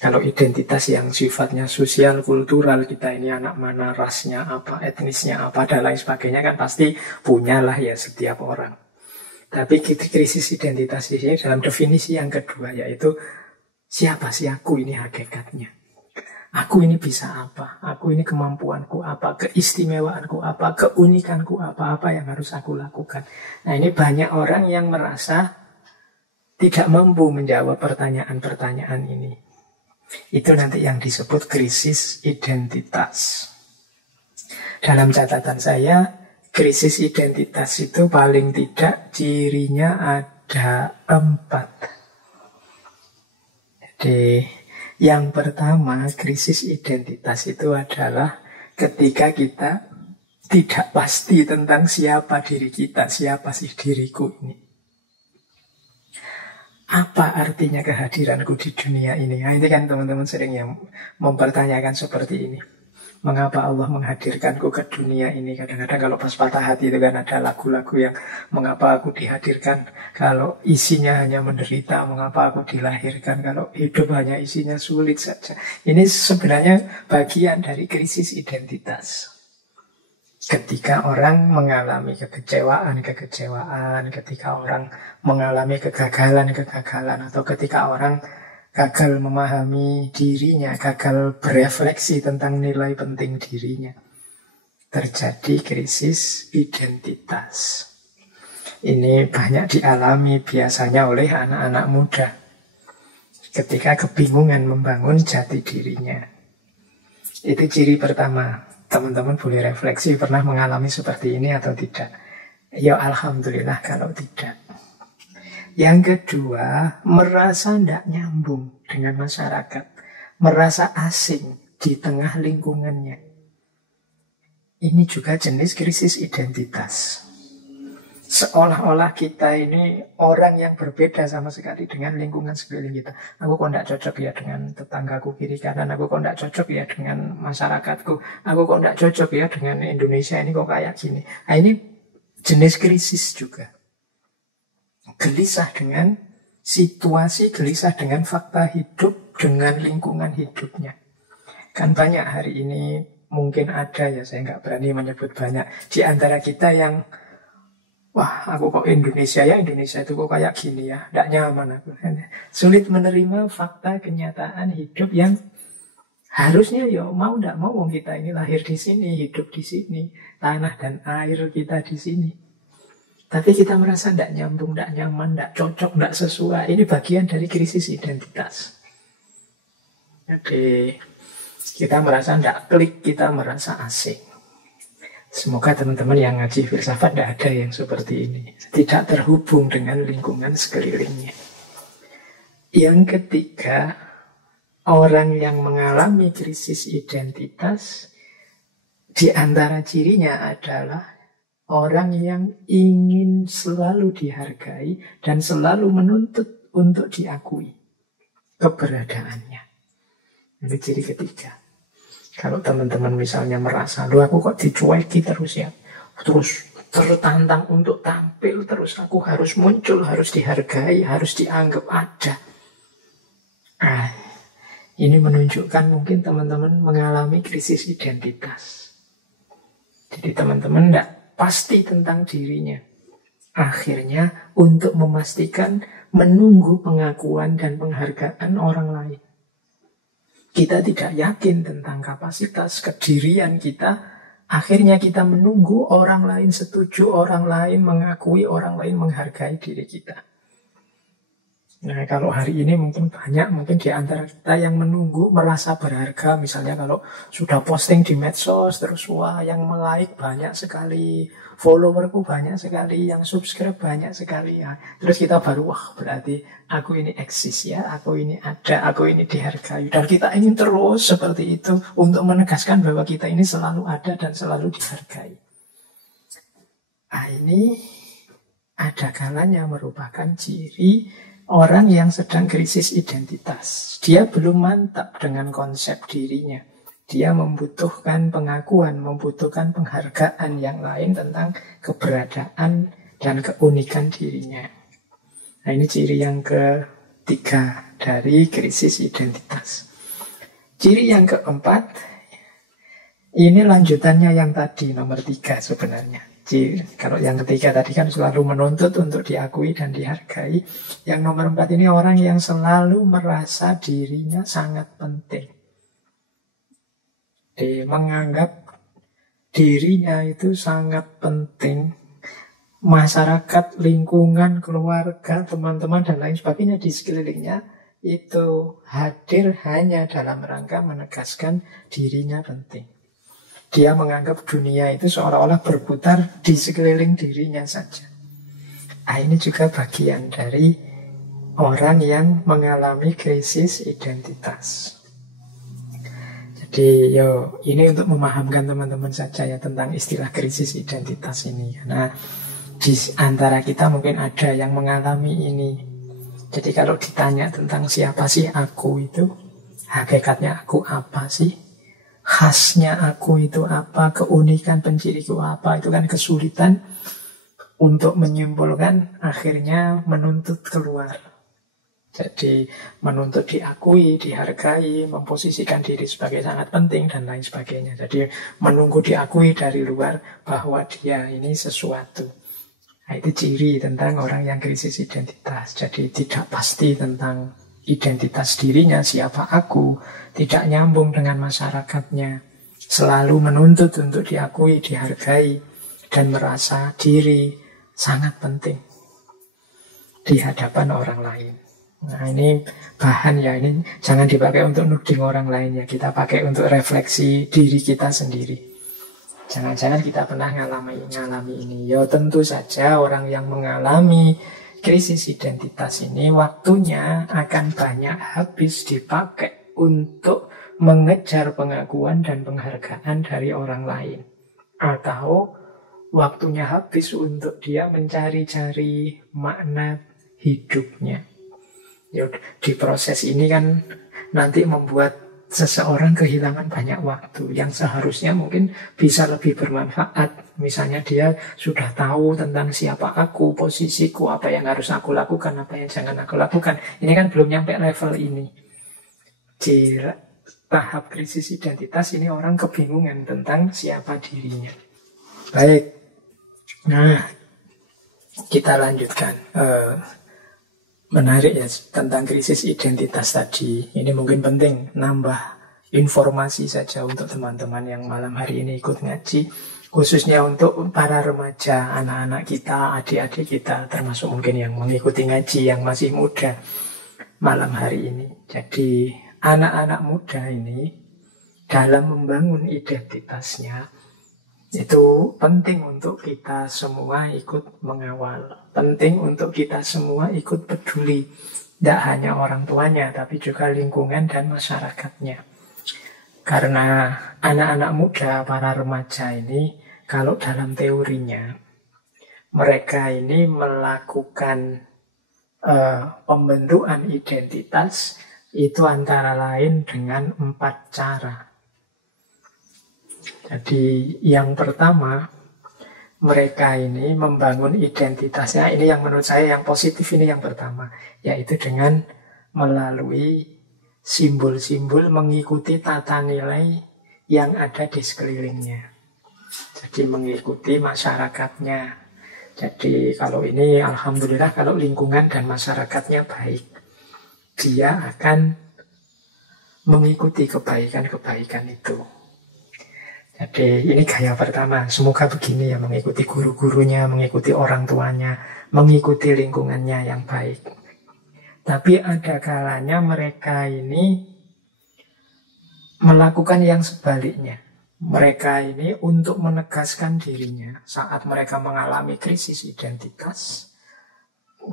Kalau identitas yang sifatnya sosial, kultural, kita ini anak mana, rasnya apa, etnisnya apa, dan lain sebagainya kan pasti punyalah ya setiap orang. Tapi krisis identitas di sini dalam definisi yang kedua, yaitu siapa sih aku ini hakikatnya. Aku ini bisa apa? Aku ini kemampuanku apa? Keistimewaanku apa? Keunikanku apa? Apa yang harus aku lakukan? Nah, ini banyak orang yang merasa tidak mampu menjawab pertanyaan-pertanyaan ini. Itu nanti yang disebut krisis identitas. Dalam catatan saya, krisis identitas itu paling tidak cirinya ada 4. Jadi yang pertama, krisis identitas itu adalah ketika kita tidak pasti tentang siapa diri kita, siapa sih diriku ini. Apa artinya kehadiranku di dunia ini? Nah, ini kan teman-teman sering yang mempertanyakan seperti ini. Mengapa Allah menghadirkanku ke dunia ini? Kadang-kadang kalau pas patah hati itu kan ada lagu-lagu yang mengapa aku dihadirkan, kalau isinya hanya menderita, mengapa aku dilahirkan, kalau hidup hanya isinya sulit saja. Ini sebenarnya bagian dari krisis identitas. Ketika orang mengalami kekecewaan, ketika orang mengalami kegagalan, atau ketika orang gagal memahami dirinya, gagal berefleksi tentang nilai penting dirinya, terjadi krisis identitas. Ini banyak dialami biasanya oleh anak-anak muda ketika kebingungan membangun jati dirinya. Itu ciri pertama. Teman-teman boleh refleksi, pernah mengalami seperti ini atau tidak? Ya alhamdulillah kalau tidak. Yang kedua, merasa tidak nyambung dengan masyarakat, merasa asing di tengah lingkungannya. Ini juga jenis krisis identitas. Seolah-olah kita ini orang yang berbeda sama sekali dengan lingkungan sekeliling kita. Aku kok tidak cocok ya dengan tetanggaku kiri kanan, aku kok tidak cocok ya dengan masyarakatku, aku kok tidak cocok ya dengan Indonesia ini kok kayak gini. Nah, ini jenis krisis juga. Gelisah dengan situasi, gelisah dengan fakta hidup, dengan lingkungan hidupnya. Kan banyak hari ini, mungkin ada ya, saya nggak berani menyebut banyak, di antara kita yang wah, aku kok Indonesia ya, Indonesia itu kok kayak gini ya, tidak nyaman aku. Sulit menerima fakta kenyataan hidup yang harusnya ya mau tidak mau kita ini lahir di sini, hidup di sini, tanah dan air kita di sini. Tapi kita merasa tidak nyambung, tidak nyaman, tidak cocok, tidak sesuai. Ini bagian dari krisis identitas. Jadi kita merasa tidak klik, kita merasa asing. Semoga teman-teman yang ngaji filsafat tidak ada yang seperti ini. Tidak terhubung dengan lingkungan sekelilingnya. Yang ketiga, orang yang mengalami krisis identitas, di antara cirinya adalah orang yang ingin selalu dihargai dan selalu menuntut untuk diakui keberadaannya. Ini ciri ketiga. Kalau teman-teman misalnya merasa, loh aku kok dicueki terus ya, terus tertantang untuk tampil terus, aku harus muncul, harus dihargai, harus dianggap ada. Ini menunjukkan mungkin teman-teman mengalami krisis identitas. Jadi teman-teman tidak pasti tentang dirinya. Akhirnya untuk memastikan menunggu pengakuan dan penghargaan orang lain. Kita tidak yakin tentang kapasitas kedirian kita. Akhirnya kita menunggu orang lain setuju, orang lain mengakui, orang lain menghargai diri kita. Nah, kalau hari ini mungkin banyak, mungkin di antara kita yang menunggu, merasa berharga. Misalnya kalau sudah posting di medsos, terus wah yang like banyak sekali, followerku banyak sekali, yang subscribe banyak sekali. Ya. Terus kita baru, wah berarti aku ini eksis ya, aku ini ada, aku ini dihargai. Dan kita ingin terus seperti itu untuk menegaskan bahwa kita ini selalu ada dan selalu dihargai. Nah, ini ada kalanya merupakan ciri orang yang sedang krisis identitas. Dia belum mantap dengan konsep dirinya. Dia membutuhkan pengakuan, membutuhkan penghargaan yang lain tentang keberadaan dan keunikan dirinya. Nah, ini ciri yang ketiga dari krisis identitas. Ciri yang keempat, ini lanjutannya yang tadi, nomor 3 sebenarnya. Kalau yang ketiga tadi kan selalu menuntut untuk diakui dan dihargai. Yang nomor 4 ini orang yang selalu merasa dirinya sangat penting. Dia menganggap dirinya itu sangat penting. Masyarakat, lingkungan, keluarga, teman-teman dan lain sebagainya di sekelilingnya itu hadir hanya dalam rangka menegaskan dirinya penting. Dia menganggap dunia itu seolah-olah berputar di sekeliling dirinya saja. Ini juga bagian dari orang yang mengalami krisis identitas. Jadi ini untuk memahamkan teman-teman saja ya tentang istilah krisis identitas ini. Nah, di antara kita mungkin ada yang mengalami ini. Jadi kalau ditanya tentang siapa sih aku itu, hakikatnya aku apa sih? Khasnya aku itu apa, keunikan penciriku apa, itu kan kesulitan untuk menyimpulkan, akhirnya menuntut keluar. Jadi menuntut diakui, dihargai, memposisikan diri sebagai sangat penting dan lain sebagainya. Jadi menunggu diakui dari luar bahwa dia ini sesuatu. Nah, itu ciri tentang orang yang krisis identitas. Jadi tidak pasti tentang identitas dirinya, siapa aku, tidak nyambung dengan masyarakatnya, selalu menuntut untuk diakui, dihargai, dan merasa diri sangat penting di hadapan orang lain. Nah, ini bahan ya, ini jangan dipakai untuk nuding orang lainnya, kita pakai untuk refleksi diri kita sendiri. Jangan-jangan kita pernah ngalami ini. Ya tentu saja orang yang mengalami krisis identitas ini waktunya akan banyak habis dipakai untuk mengejar pengakuan dan penghargaan dari orang lain. Atau waktunya habis untuk dia mencari-cari makna hidupnya. Ya, di proses ini kan nanti membuat seseorang kehilangan banyak waktu yang seharusnya mungkin bisa lebih bermanfaat. Misalnya dia sudah tahu tentang siapa aku, posisiku, apa yang harus aku lakukan, apa yang jangan aku lakukan. Ini kan belum nyampe level ini. Di tahap krisis identitas ini orang kebingungan tentang siapa dirinya. Baik, nah kita lanjutkan. Menarik ya tentang krisis identitas tadi. Ini mungkin penting nambah informasi saja untuk teman-teman yang malam hari ini ikut ngaji, khususnya untuk para remaja, anak-anak kita, adik-adik kita, termasuk mungkin yang mengikuti ngaji yang masih muda malam hari ini. Jadi anak-anak muda ini dalam membangun identitasnya itu penting untuk kita semua ikut mengawal, penting untuk kita semua ikut peduli. Tidak hanya orang tuanya, tapi juga lingkungan dan masyarakatnya. Karena anak-anak muda, para remaja ini, kalau dalam teorinya, mereka ini melakukan pembentukan identitas itu antara lain dengan 4 cara. Jadi yang pertama, mereka ini membangun identitasnya, ini yang menurut saya yang positif, ini yang pertama, yaitu dengan melalui simbol-simbol mengikuti tata nilai yang ada di sekelilingnya. Jadi mengikuti masyarakatnya. Jadi kalau ini alhamdulillah kalau lingkungan dan masyarakatnya baik, dia akan mengikuti kebaikan-kebaikan itu. Jadi ini gaya pertama, semoga begini ya, mengikuti guru-gurunya, mengikuti orang tuanya, mengikuti lingkungannya yang baik. Tapi ada kalanya mereka ini melakukan yang sebaliknya. Mereka ini untuk menegaskan dirinya saat mereka mengalami krisis identitas,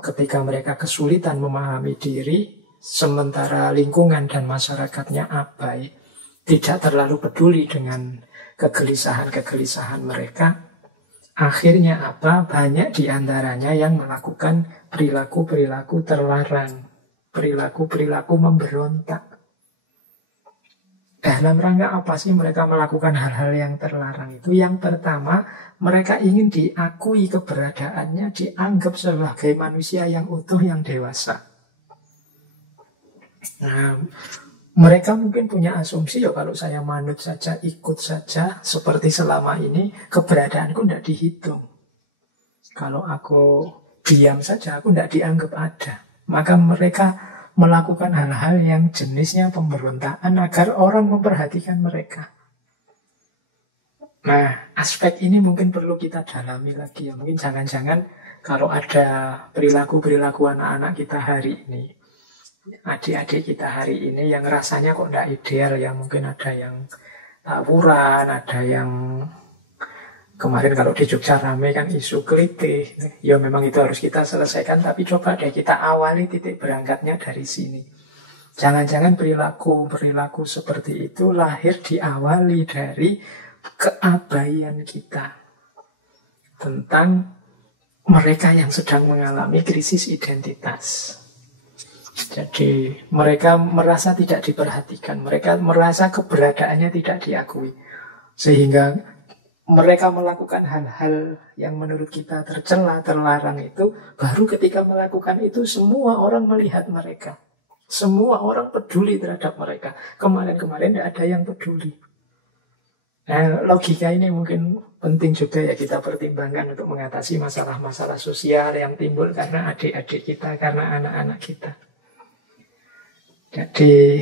ketika mereka kesulitan memahami diri, sementara lingkungan dan masyarakatnya abai, tidak terlalu peduli dengan kegelisahan-kegelisahan mereka. Akhirnya apa? Banyak di antaranya yang melakukan perilaku-perilaku terlarang, perilaku-perilaku memberontak. Dalam rangka apa sih mereka melakukan hal-hal yang terlarang itu? Yang pertama, mereka ingin diakui keberadaannya, dianggap sebagai manusia yang utuh, yang dewasa. Nah, mereka mungkin punya asumsi, ya kalau saya manut saja, ikut saja, seperti selama ini, keberadaanku tidak dihitung. Kalau aku diam saja, aku tidak dianggap ada. Maka mereka melakukan hal-hal yang jenisnya pemberontakan agar orang memperhatikan mereka. Nah, aspek ini mungkin perlu kita dalami lagi ya. Mungkin jangan-jangan kalau ada perilaku-perilaku anak-anak kita hari ini, adik-adik kita hari ini yang rasanya kok tidak ideal ya, mungkin ada yang tawuran, ada yang kemarin kalau di Jogja rame kan isu kelitih, ya memang itu harus kita selesaikan, tapi coba deh kita awali titik berangkatnya dari sini. Jangan-jangan perilaku seperti itu lahir diawali dari keabaian kita tentang mereka yang sedang mengalami krisis identitas. Jadi mereka merasa tidak diperhatikan, mereka merasa keberadaannya tidak diakui, sehingga mereka melakukan hal-hal yang menurut kita tercela, terlarang itu. Baru ketika melakukan itu semua orang melihat mereka, semua orang peduli terhadap mereka. Kemarin-kemarin tidak ada yang peduli. Nah, logika ini mungkin penting juga ya kita pertimbangkan untuk mengatasi masalah-masalah sosial yang timbul karena adik-adik kita, karena anak-anak kita. Jadi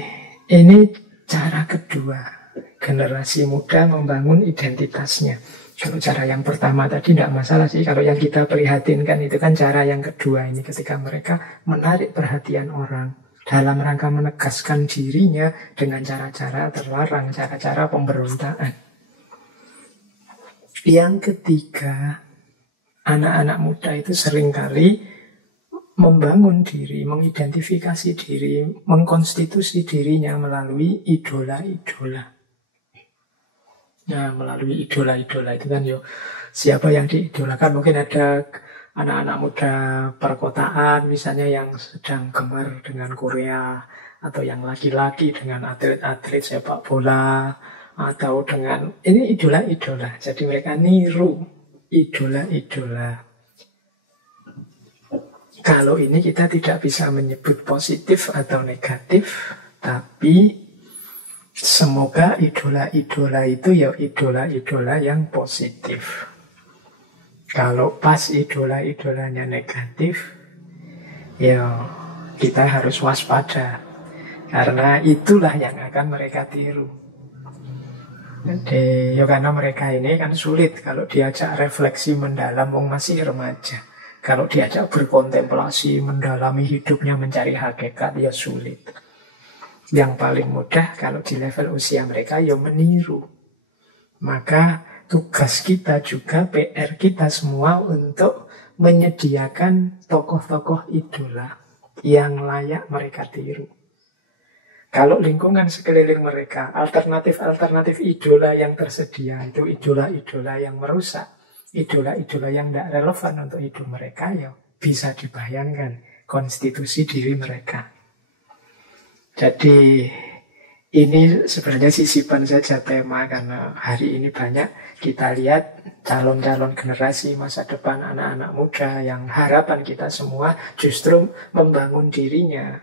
ini cara kedua, generasi muda membangun identitasnya. Kalau cara yang pertama tadi tidak masalah sih. Kalau yang kita prihatinkan itu kan cara yang kedua ini, ketika mereka menarik perhatian orang dalam rangka menegaskan dirinya dengan cara-cara terlarang, cara-cara pemberontakan. Yang ketiga, anak-anak muda itu seringkali membangun diri, mengidentifikasi diri, mengkonstitusi dirinya melalui idola-idola. Nah, melalui idola-idola itu kan siapa yang diidolakan. Mungkin ada anak-anak muda perkotaan misalnya yang sedang gemar dengan Korea, atau yang laki-laki dengan atlet-atlet sepak bola, atau dengan ini idola-idola. Jadi mereka niru idola-idola. Kalau ini kita tidak bisa menyebut positif atau negatif, tapi semoga idola-idola itu ya idola-idola yang positif. Kalau pas idola-idolanya negatif, ya kita harus waspada. Karena itulah yang akan mereka tiru. Jadi, ya karena mereka ini kan sulit kalau diajak refleksi mendalam, wong masih remaja. Kalau diajak berkontemplasi, mendalami hidupnya, mencari hakikat, ya sulit. Yang paling mudah kalau di level usia mereka, ya meniru. Maka tugas kita juga, PR kita semua untuk menyediakan tokoh-tokoh idola yang layak mereka tiru. Kalau lingkungan sekeliling mereka, alternatif-alternatif idola yang tersedia, itu idola-idola yang merusak, idola-idola yang tidak relevan untuk hidup mereka, ya bisa dibayangkan konstitusi diri mereka. Jadi ini sebenarnya sisipan saja tema, karena hari ini banyak kita lihat calon-calon generasi masa depan, anak-anak muda yang harapan kita semua justru membangun dirinya,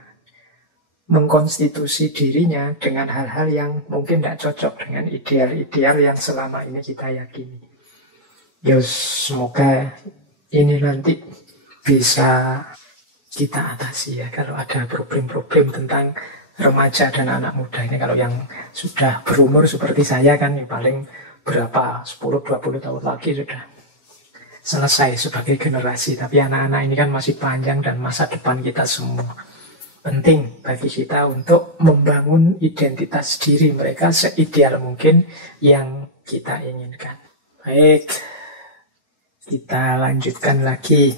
mengkonstitusi dirinya dengan hal-hal yang mungkin tidak cocok dengan ideal-ideal yang selama ini kita yakini. Ya semoga ini nanti bisa kita atasi ya, kalau ada problem-problem tentang remaja dan anak muda ini. Kalau yang sudah berumur seperti saya kan paling berapa 10-20 tahun lagi sudah selesai sebagai generasi. Tapi anak-anak ini kan masih panjang dan masa depan kita semua. Penting bagi kita untuk membangun identitas diri mereka seideal mungkin yang kita inginkan. Baik, kita lanjutkan lagi.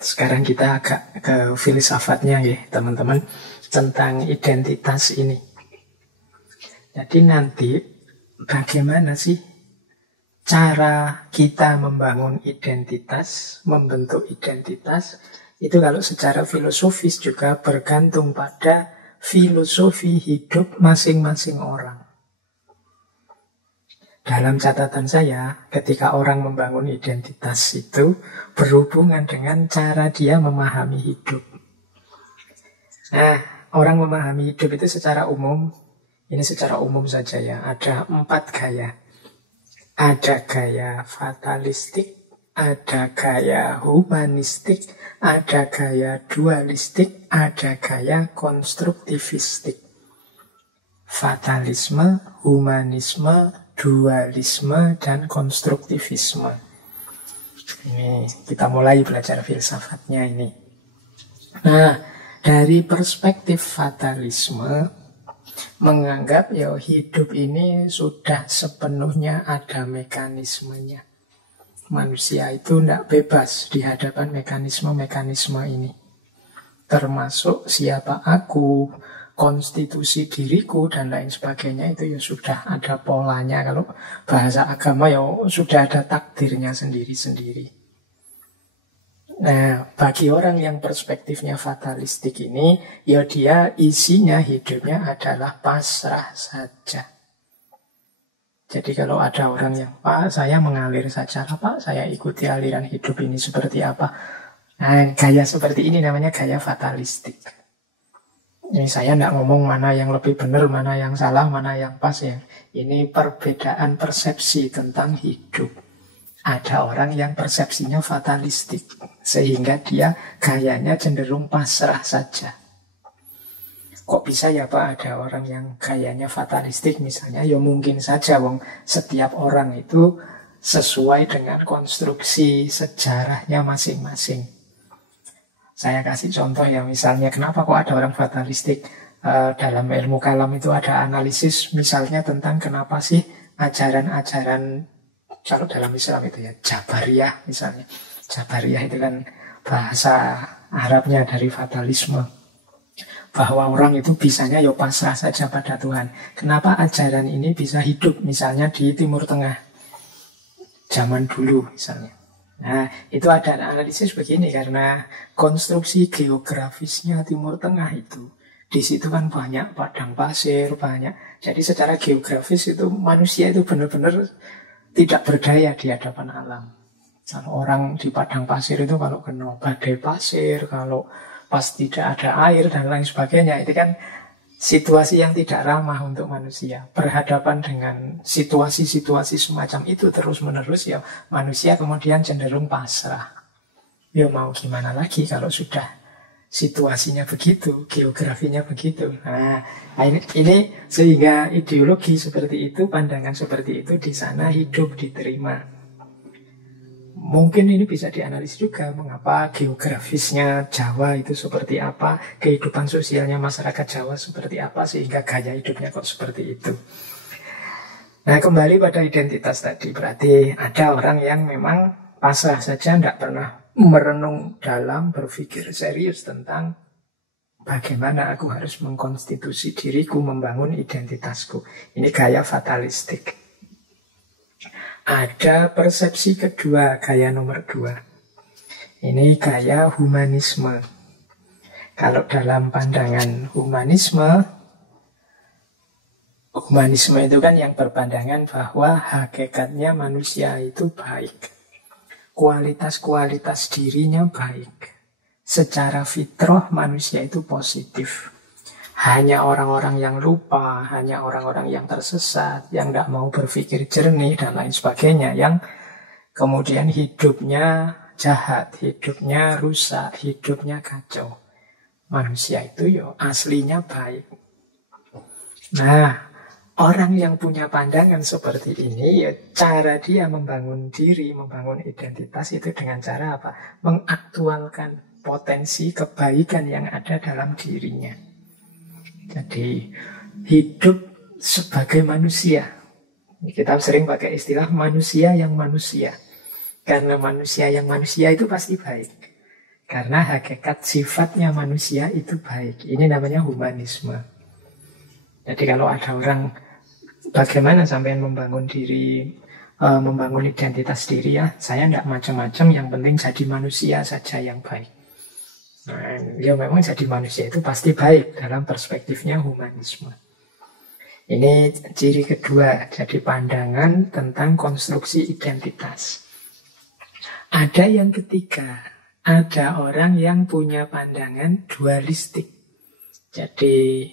Sekarang kita agak ke filsafatnya ya teman-teman, tentang identitas ini. Jadi nanti bagaimana sih cara kita membangun identitas, membentuk identitas? Itu kalau secara filosofis juga bergantung pada filosofi hidup masing-masing orang. Dalam catatan saya, ketika orang membangun identitas itu berhubungan dengan cara dia memahami hidup. Nah, orang memahami hidup itu secara umum, ini secara umum saja ya, ada 4 gaya. Ada gaya fatalistik, ada gaya humanistik, ada gaya dualistik, ada gaya konstruktivistik. Fatalisme, humanisme, dualisme, dan konstruktivisme. Ini kita mulai belajar filsafatnya ini. Nah, dari perspektif fatalisme, menganggap ya hidup ini sudah sepenuhnya ada mekanismenya. Manusia itu tidak bebas di hadapan mekanisme-mekanisme ini. Termasuk siapa aku, konstitusi diriku, dan lain sebagainya itu ya sudah ada polanya. Kalau bahasa agama ya sudah ada takdirnya sendiri-sendiri. Nah, bagi orang yang perspektifnya fatalistik ini, ya dia isinya hidupnya adalah pasrah saja. Jadi kalau ada orang yang, Pak, saya mengalir saja, Pak, saya ikuti aliran hidup ini seperti apa. Nah, gaya seperti ini namanya gaya fatalistik. Ini saya tidak ngomong mana yang lebih benar, mana yang salah, mana yang pas ya. Ini perbedaan persepsi tentang hidup. Ada orang yang persepsinya fatalistik, sehingga dia gayanya cenderung pasrah saja. Kok bisa ya Pak ada orang yang gayanya fatalistik misalnya? Ya mungkin saja wong setiap orang itu sesuai dengan konstruksi sejarahnya masing-masing. Saya kasih contoh ya, misalnya kenapa kok ada orang fatalistik? Dalam ilmu kalam itu ada analisis misalnya tentang kenapa sih ajaran-ajaran, kalau dalam Islam itu ya Jabariyah misalnya. Jabariyah itu kan bahasa Arabnya dari fatalisme. Bahwa orang itu bisanya ya pasrah saja pada Tuhan. Kenapa ajaran ini bisa hidup misalnya di Timur Tengah zaman dulu misalnya. Nah, itu ada analisis begini, karena konstruksi geografisnya Timur Tengah itu, di situ kan banyak padang pasir, banyak. Jadi secara geografis itu manusia itu benar-benar tidak berdaya di hadapan alam. Kalau orang di padang pasir itu kalau kena badai pasir, kalau pas tidak ada air dan lain sebagainya, itu kan situasi yang tidak ramah untuk manusia. Berhadapan dengan situasi-situasi semacam itu terus-menerus, ya manusia kemudian cenderung pasrah. Ya mau gimana lagi kalau sudah situasinya begitu, geografinya begitu. Nah, ini sehingga ideologi seperti itu, pandangan seperti itu di sana hidup, diterima. Mungkin ini bisa dianalisis juga mengapa geografisnya Jawa itu seperti apa, kehidupan sosialnya masyarakat Jawa seperti apa, sehingga gaya hidupnya kok seperti itu. Nah, kembali pada identitas tadi, berarti ada orang yang memang pasrah saja, tidak pernah merenung dalam, berpikir serius tentang bagaimana aku harus mengkonstitusi diriku, membangun identitasku. Ini gaya fatalistik. Ada persepsi kedua, gaya nomor 2. Ini gaya humanisme. Kalau dalam pandangan humanisme itu kan yang berpandangan bahwa hakikatnya manusia itu baik. Kualitas-kualitas dirinya baik. Secara fitrah manusia itu positif. Hanya orang-orang yang lupa, hanya orang-orang yang tersesat, yang tidak mau berpikir jernih dan lain sebagainya, yang kemudian hidupnya jahat, hidupnya rusak, hidupnya kacau. Manusia itu aslinya baik. Nah, orang yang punya pandangan seperti ini, cara dia membangun diri, membangun identitas itu dengan cara apa? Mengaktualkan potensi kebaikan yang ada dalam dirinya. Jadi, hidup sebagai manusia. Kita sering pakai istilah manusia yang manusia. Karena manusia yang manusia itu pasti baik. Karena hakikat sifatnya manusia itu baik. Ini namanya humanisme. Jadi kalau ada orang, bagaimana sampai membangun diri, membangun identitas diri ya, saya tidak macam-macam, yang penting jadi manusia saja yang baik. Nah, ya memang jadi manusia itu pasti baik dalam perspektifnya humanisme. Ini ciri kedua, jadi pandangan tentang konstruksi identitas. Ada yang ketiga, ada orang yang punya pandangan dualistik. Jadi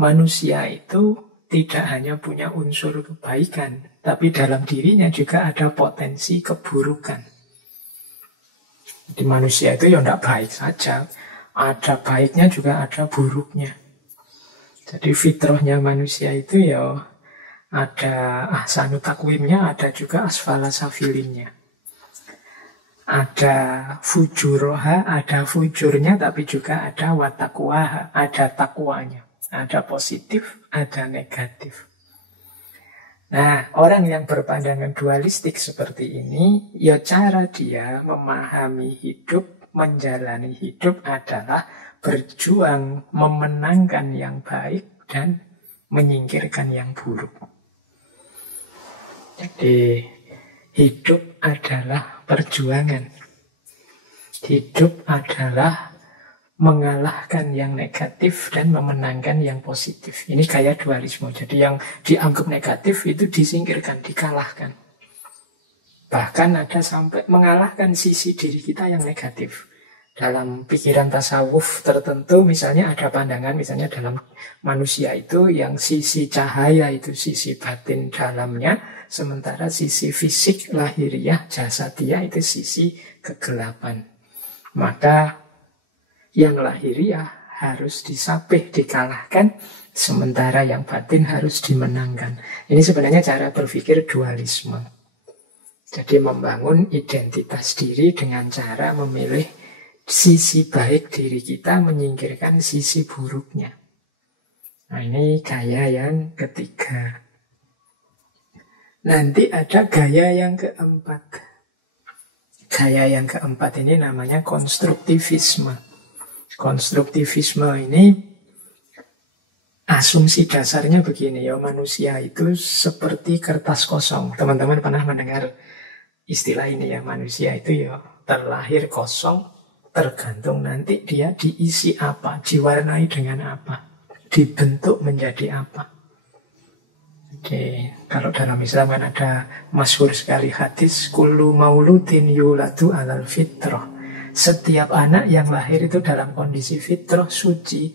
manusia itu tidak hanya punya unsur kebaikan, tapi dalam dirinya juga ada potensi keburukan. Di manusia itu tidak baik saja, ada baiknya juga ada buruknya. Jadi fitrahnya manusia itu ada ahsanu takwimnya, ada juga asfala safilinnya. Ada fujuroha, ada fujurnya, tapi juga ada watakwaha, ada takwanya. Ada positif, ada negatif. Nah, orang yang berpandangan dualistik seperti ini, cara dia memahami hidup, menjalani hidup adalah berjuang memenangkan yang baik dan menyingkirkan yang buruk. Jadi, hidup adalah perjuangan. Hidup adalah mengalahkan yang negatif dan memenangkan yang positif. Ini gaya dualisme. Jadi yang dianggap negatif itu disingkirkan, dikalahkan. Bahkan ada sampai mengalahkan sisi diri kita yang negatif. Dalam pikiran tasawuf tertentu, misalnya ada pandangan, misalnya dalam manusia itu yang sisi cahaya itu sisi batin dalamnya, sementara sisi fisik lahiriah jasadiah itu sisi kegelapan. Maka yang lahiriah harus disapih, dikalahkan, sementara yang batin harus dimenangkan. Ini sebenarnya cara berpikir dualisme. Jadi membangun identitas diri dengan cara memilih sisi baik diri kita, menyingkirkan sisi buruknya. Nah, ini gaya yang ketiga. Nanti ada gaya yang keempat. Gaya yang keempat ini namanya konstruktivisme. Konstruktivisme ini asumsi dasarnya begini, manusia itu seperti kertas kosong. Teman-teman pernah mendengar istilah ini ya, manusia itu terlahir kosong, tergantung nanti dia diisi apa, diwarnai dengan apa, dibentuk menjadi apa. Oke, kalau dalam Islam kan ada masyhur sekali hadis, kullu mauludin yuladu alal fitrah. Setiap anak yang lahir itu dalam kondisi fitrah suci.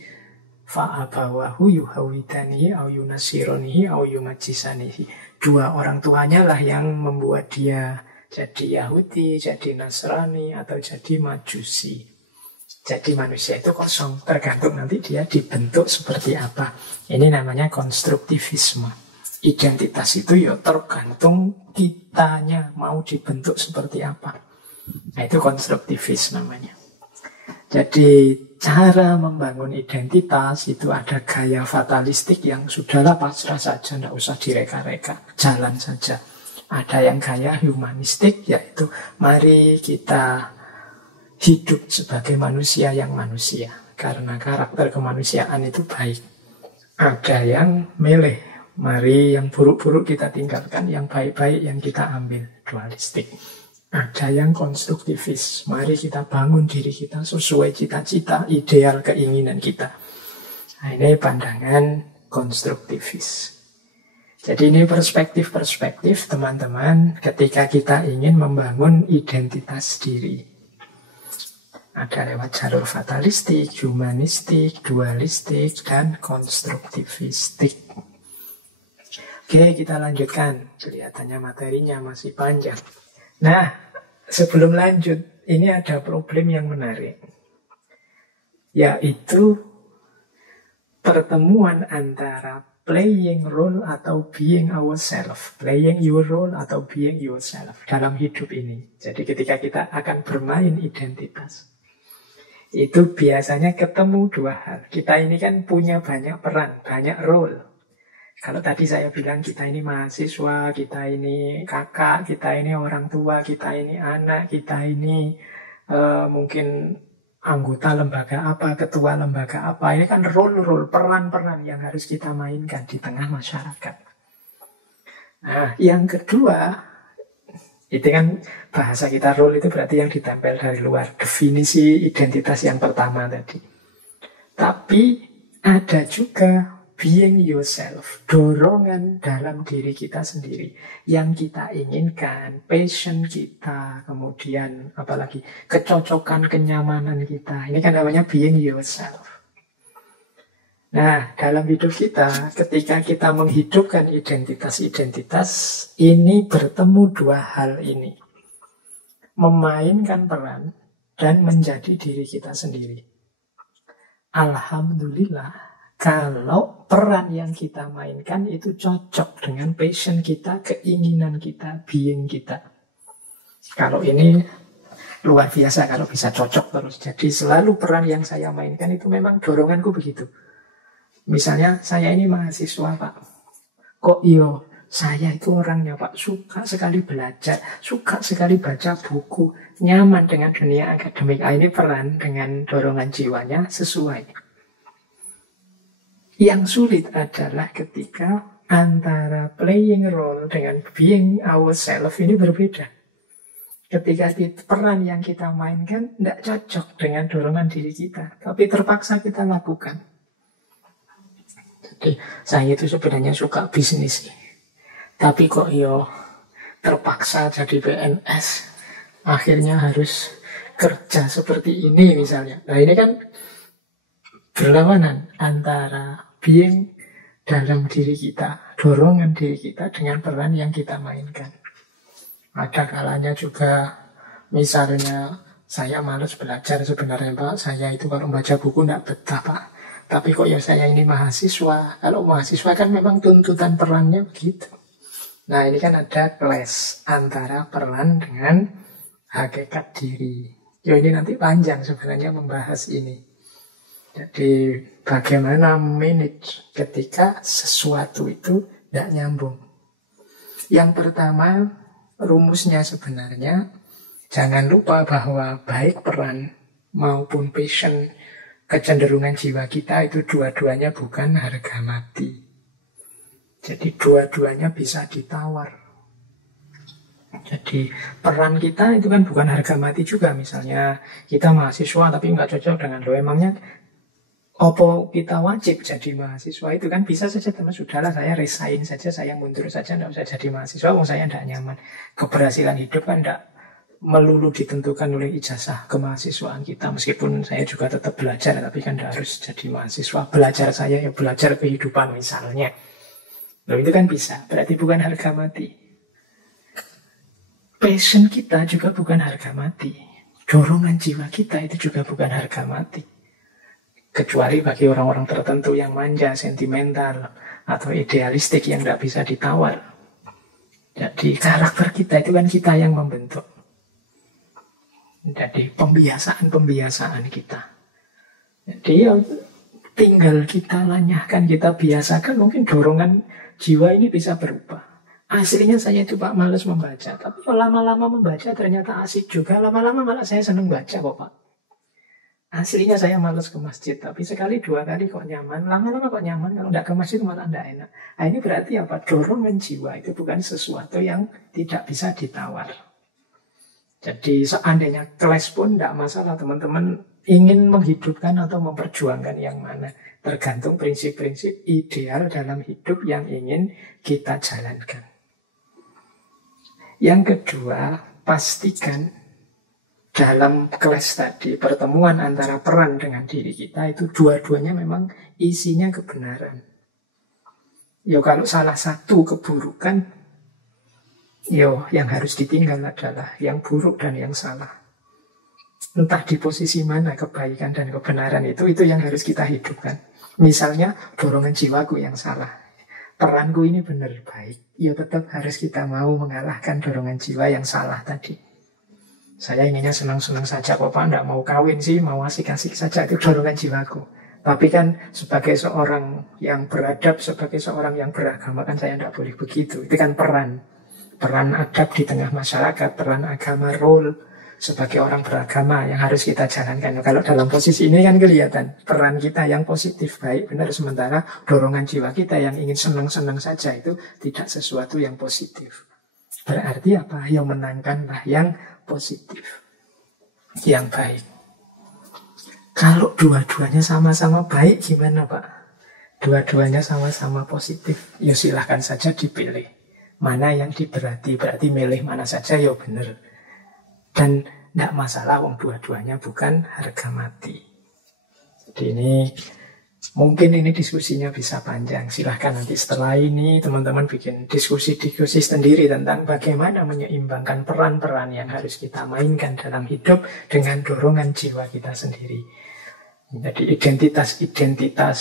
Fa'abawahu yuhawidanihi au yunasironihi au yumajisanihi. Dua orang tuanya lah yang membuat dia jadi Yahudi, jadi Nasrani, atau jadi Majusi. Jadi manusia itu kosong, tergantung nanti dia dibentuk seperti apa. Ini namanya konstruktivisme. Identitas itu ya tergantung kitanya mau dibentuk seperti apa. Nah itu konstruktivis namanya. Jadi cara membangun identitas itu ada gaya fatalistik yang sudahlah pasrah saja, tidak usah direka-reka, jalan saja. Ada yang gaya humanistik, yaitu mari kita hidup sebagai manusia yang manusia, karena karakter kemanusiaan itu baik. Ada yang milih, mari yang buruk-buruk kita tinggalkan, yang baik-baik yang kita ambil, dualistik. Ada yang konstruktivis, mari kita bangun diri kita sesuai cita-cita, ideal, keinginan kita. Nah, ini pandangan konstruktivis. Jadi ini perspektif-perspektif teman-teman ketika kita ingin membangun identitas diri. Ada lewat jalur fatalistik, humanistik, dualistik, dan konstruktivistik. Oke, kita lanjutkan. Kelihatannya materinya masih panjang. Nah, sebelum lanjut, ini ada problem yang menarik. Yaitu pertemuan antara playing role atau being ourselves. Playing your role atau being yourself dalam hidup ini. Jadi ketika kita akan bermain identitas, itu biasanya ketemu dua hal. Kita ini kan punya banyak peran, banyak role. Kalau tadi saya bilang kita ini mahasiswa, kita ini kakak, kita ini orang tua, kita ini anak, kita ini mungkin anggota lembaga apa, ketua lembaga apa. Ini kan role-role, peran-peran yang harus kita mainkan di tengah masyarakat. Nah, yang kedua, itu kan bahasa kita role itu berarti yang ditempel dari luar. Definisi identitas yang pertama tadi. Tapi ada juga being yourself. Dorongan dalam diri kita sendiri. Yang kita inginkan, passion kita, kemudian apalagi kecocokan, kenyamanan kita. Ini kan namanya being yourself. Nah, dalam hidup kita, ketika kita menghidupkan identitas-identitas, ini bertemu dua hal ini. Memainkan peran dan menjadi diri kita sendiri. Alhamdulillah, kalau peran yang kita mainkan itu cocok dengan passion kita, keinginan kita, being kita. Kalau ini luar biasa kalau bisa cocok terus. Jadi selalu peran yang saya mainkan itu memang doronganku begitu. Misalnya saya ini mahasiswa Pak, kok saya itu orangnya Pak suka sekali belajar, suka sekali baca buku, nyaman dengan dunia akademik. Ini peran dengan dorongan jiwanya sesuai. Yang sulit adalah ketika antara playing role dengan being ourselves ini berbeda. Ketika peran yang kita mainkan tidak cocok dengan dorongan diri kita, tapi terpaksa kita lakukan. Jadi saya itu sebenarnya suka bisnis, tapi kok terpaksa jadi PNS, akhirnya harus kerja seperti ini misalnya. Nah ini kan berlawanan antara being dalam diri kita, dorongan diri kita dengan peran yang kita mainkan. Ada kalanya juga misalnya saya malas belajar sebenarnya Pak, saya itu kalau membaca buku tidak betah Pak. Tapi kok saya ini mahasiswa. Kalau mahasiswa kan memang tuntutan perannya begitu. Nah ini kan ada clash antara peran dengan hakikat diri. Ini nanti panjang sebenarnya membahas ini. Jadi bagaimana manage ketika sesuatu itu tidak nyambung. Yang pertama, rumusnya sebenarnya jangan lupa bahwa baik peran maupun passion, kecenderungan jiwa kita itu dua-duanya bukan harga mati. Jadi dua-duanya bisa ditawar. Jadi peran kita itu kan bukan harga mati juga. Misalnya kita mahasiswa tapi nggak cocok dengan emangnya opo kita wajib jadi mahasiswa itu kan bisa saja teman sudahlah saya resign saja, saya mundur saja, tidak usah jadi mahasiswa, saya tidak nyaman. Keberhasilan hidup kan tidak melulu ditentukan oleh ijazah kemahasiswaan kita. Meskipun saya juga tetap belajar, tapi kan tidak harus jadi mahasiswa. Belajar saya ya belajar kehidupan misalnya. Loh itu kan bisa, berarti bukan harga mati. Passion kita juga bukan harga mati. Dorongan jiwa kita itu juga bukan harga mati. Kecuali bagi orang-orang tertentu yang manja, sentimental, atau idealistik yang tidak bisa ditawar. Jadi karakter kita itu kan kita yang membentuk. Jadi pembiasaan-pembiasaan kita. Jadi ya tinggal kita lanyahkan, kita biasakan, mungkin dorongan jiwa ini bisa berubah. Aslinya saya itu Pak males membaca, tapi kalau lama-lama membaca ternyata asik juga. Lama-lama malah saya senang baca kok Pak. Aslinya saya males ke masjid, tapi sekali dua kali kok nyaman. Lama-lama kok nyaman, kalau tidak ke masjid malah tidak enak. Nah, ini berarti apa? Dorongan jiwa itu bukan sesuatu yang tidak bisa ditawar. Jadi seandainya kelas pun tidak masalah, teman-teman ingin menghidupkan atau memperjuangkan yang mana. Tergantung prinsip-prinsip ideal dalam hidup yang ingin kita jalankan. Yang kedua, pastikan dalam kelas tadi, pertemuan antara peran dengan diri kita itu dua-duanya memang isinya kebenaran. Yo kalau salah satu keburukan, yo yang harus ditinggal adalah yang buruk dan yang salah. Entah di posisi mana kebaikan dan kebenaran itu yang harus kita hidupkan. Misalnya dorongan jiwaku yang salah. Peranku ini benar baik, ya tetap harus kita mau mengalahkan dorongan jiwa yang salah tadi. Saya inginnya senang-senang saja kok Pak, tidak mau kawin sih, mau asik-asik saja, itu dorongan jiwaku. Tapi kan sebagai seorang yang beradab, sebagai seorang yang beragama kan saya tidak boleh begitu. Itu kan peran adab di tengah masyarakat, peran agama, role sebagai orang beragama yang harus kita jalankan. Kalau dalam posisi ini kan kelihatan peran kita yang positif, baik, benar. Sementara dorongan jiwa kita yang ingin senang-senang saja itu tidak sesuatu yang positif. Berarti apa? Yang menangkanlah yang positif, yang baik. Kalau dua-duanya sama-sama baik gimana Pak? Dua-duanya sama-sama positif, ya silahkan saja dipilih. Mana yang diberati, berarti milih mana saja ya benar. Dan tidak masalah, wong dua-duanya bukan harga mati. Jadi mungkin ini diskusinya bisa panjang. Silahkan nanti setelah ini teman-teman bikin diskusi-diskusi sendiri tentang bagaimana menyeimbangkan peran-peran yang harus kita mainkan dalam hidup dengan dorongan jiwa kita sendiri. Jadi identitas-identitas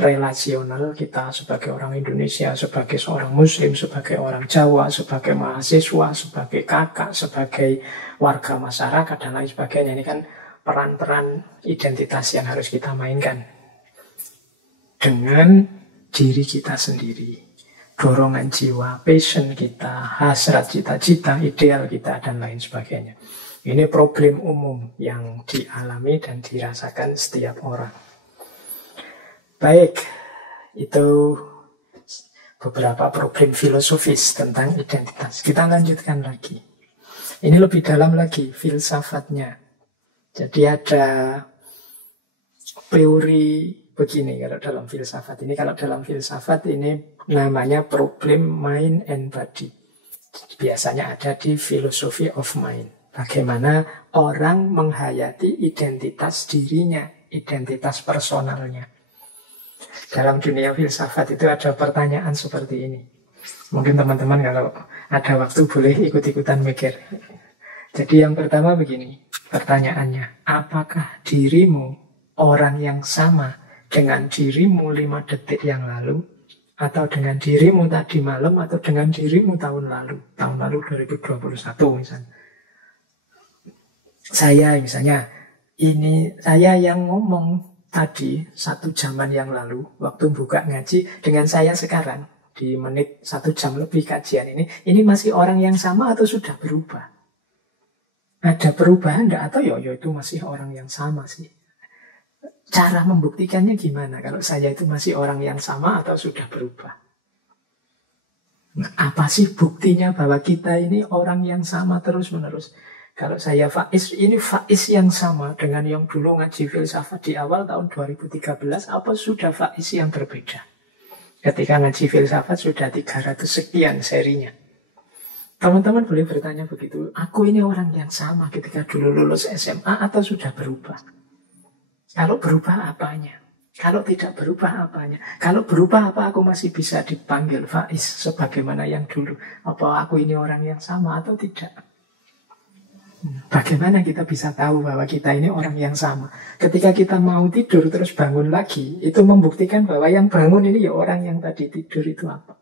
relasional kita sebagai orang Indonesia, sebagai seorang Muslim, sebagai orang Jawa, sebagai mahasiswa, sebagai kakak, sebagai warga masyarakat, dan lain sebagainya. Ini kan peran-peran identitas yang harus kita mainkan dengan diri kita sendiri. Dorongan jiwa, passion kita, hasrat cita-cita, ideal kita, dan lain sebagainya. Ini problem umum yang dialami dan dirasakan setiap orang. Baik, itu beberapa problem filosofis tentang identitas. Kita lanjutkan lagi. Ini lebih dalam lagi, filsafatnya. Jadi ada teori begini kalau dalam filsafat ini. Kalau dalam filsafat ini namanya problem mind and body. Biasanya ada di philosophy of mind. Bagaimana orang menghayati identitas dirinya, identitas personalnya. Dalam dunia filsafat itu ada pertanyaan seperti ini. Mungkin teman-teman kalau ada waktu boleh ikut-ikutan mikir. Jadi yang pertama begini, pertanyaannya, apakah dirimu orang yang sama dengan dirimu 5 detik yang lalu, atau dengan dirimu tadi malam, atau dengan dirimu tahun lalu 2021 misalnya. Saya yang ngomong tadi 1 jaman yang lalu waktu buka ngaji dengan saya sekarang di menit 1 jam lebih kajian ini masih orang yang sama atau sudah berubah? Ada perubahan enggak? Atau ya itu masih orang yang sama sih? Cara membuktikannya gimana kalau saya itu masih orang yang sama atau sudah berubah? Nah, apa sih buktinya bahwa kita ini orang yang sama terus-menerus? Kalau saya Faiz, ini Faiz yang sama dengan yang dulu ngaji filsafat di awal tahun 2013, apa sudah Faiz yang berbeda? Ketika ngaji filsafat sudah 300 sekian serinya. Teman-teman boleh bertanya begitu, aku ini orang yang sama ketika dulu lulus SMA atau sudah berubah? Kalau berubah apanya? Kalau tidak berubah apanya? Kalau berubah apa aku masih bisa dipanggil Faiz sebagaimana yang dulu? Apa aku ini orang yang sama atau tidak? Bagaimana kita bisa tahu bahwa kita ini orang yang sama? Ketika kita mau tidur terus bangun lagi, itu membuktikan bahwa yang bangun ini ya orang yang tadi tidur itu apa?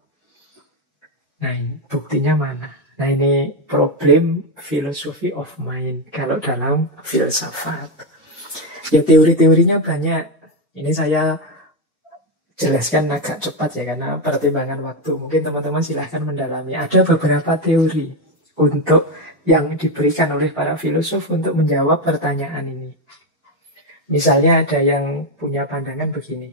Nah, ini buktinya mana? Nah, ini problem philosophy of mind kalau dalam filsafat. Ya teori-teorinya banyak. Ini saya jelaskan agak cepat ya karena pertimbangan waktu. Mungkin teman-teman silahkan mendalami. Ada beberapa teori untuk yang diberikan oleh para filosof untuk menjawab pertanyaan ini. Misalnya ada yang punya pandangan begini.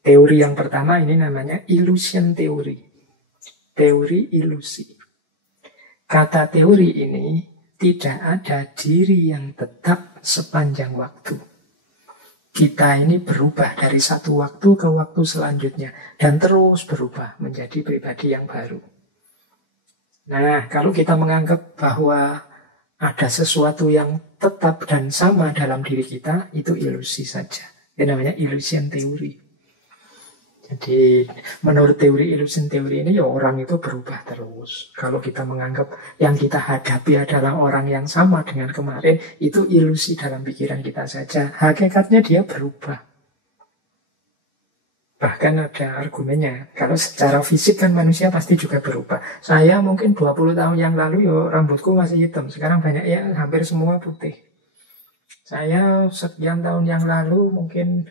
Teori yang pertama ini namanya illusion theory. Teori ilusi. Kata teori ini tidak ada diri yang tetap sepanjang waktu. Kita ini berubah dari satu waktu ke waktu selanjutnya dan terus berubah menjadi pribadi yang baru. Nah, kalau kita menganggap bahwa ada sesuatu yang tetap dan sama dalam diri kita, itu ilusi saja. Itu namanya illusion theory. Jadi menurut teori illusion theory ini ya orang itu berubah terus. Kalau kita menganggap yang kita hadapi adalah orang yang sama dengan kemarin, itu ilusi dalam pikiran kita saja. Hakikatnya dia berubah. Bahkan ada argumennya, kalau secara fisik kan manusia pasti juga berubah. Saya mungkin 20 tahun yang lalu ya rambutku masih hitam, sekarang banyak ya hampir semua putih. Saya sekian tahun yang lalu mungkin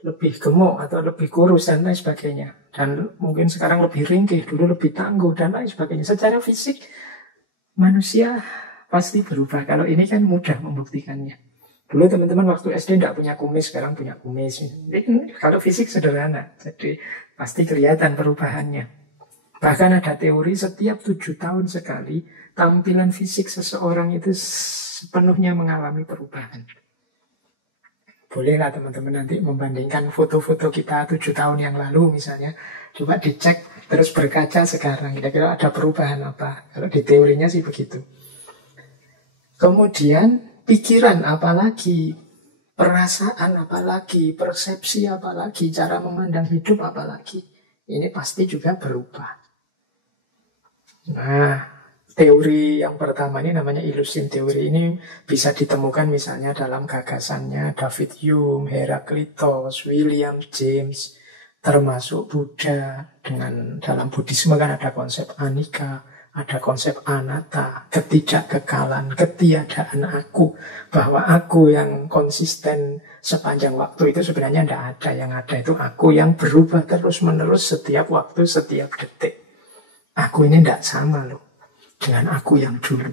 lebih gemuk atau lebih kurus dan lain sebagainya. Dan mungkin sekarang lebih ringkih, dulu lebih tangguh dan lain sebagainya. Secara fisik manusia pasti berubah. Kalau ini kan mudah membuktikannya. Dulu teman-teman waktu SD tidak punya kumis, sekarang punya kumis. Kalau fisik sederhana, jadi pasti kelihatan perubahannya. Bahkan ada teori setiap 7 tahun sekali tampilan fisik seseorang itu sepenuhnya mengalami perubahan. Bolehlah teman-teman nanti membandingkan foto-foto kita 7 tahun yang lalu misalnya. Coba dicek terus berkaca sekarang. Kira-kira ada perubahan apa? Kalau di teorinya sih begitu. Kemudian pikiran apalagi, perasaan apalagi, persepsi apalagi, cara memandang hidup apalagi. Ini pasti juga berubah. Nah, teori yang pertama ini namanya illusion teori. Ini bisa ditemukan misalnya dalam gagasannya David Hume, Heraclitus, William James, termasuk Buddha. Dengan dalam Buddhisme kan ada konsep anicca, ada konsep anatta, ketidakkekalan, ketiadaan aku. Bahwa aku yang konsisten sepanjang waktu itu sebenarnya tidak ada. Yang ada itu aku yang berubah terus-menerus setiap waktu, setiap detik. Aku ini tidak sama loh dengan aku yang dulu.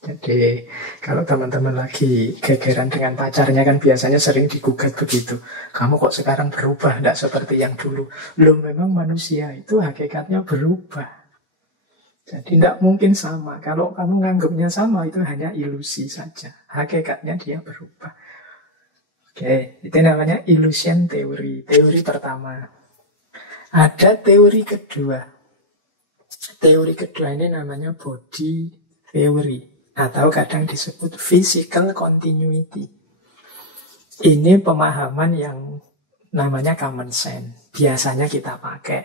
Jadi kalau teman-teman lagi gegeran dengan pacarnya kan biasanya sering digugat begitu. Kamu kok sekarang berubah, tidak seperti yang dulu. Loh memang manusia itu hakikatnya berubah. Jadi tidak mungkin sama. Kalau kamu nganggapnya sama itu hanya ilusi saja. Hakikatnya dia berubah. Oke, itu namanya illusion theory. Teori pertama. Ada teori kedua. Teori kedua ini namanya body theory atau kadang disebut physical continuity. Ini pemahaman yang namanya common sense. Biasanya kita pakai.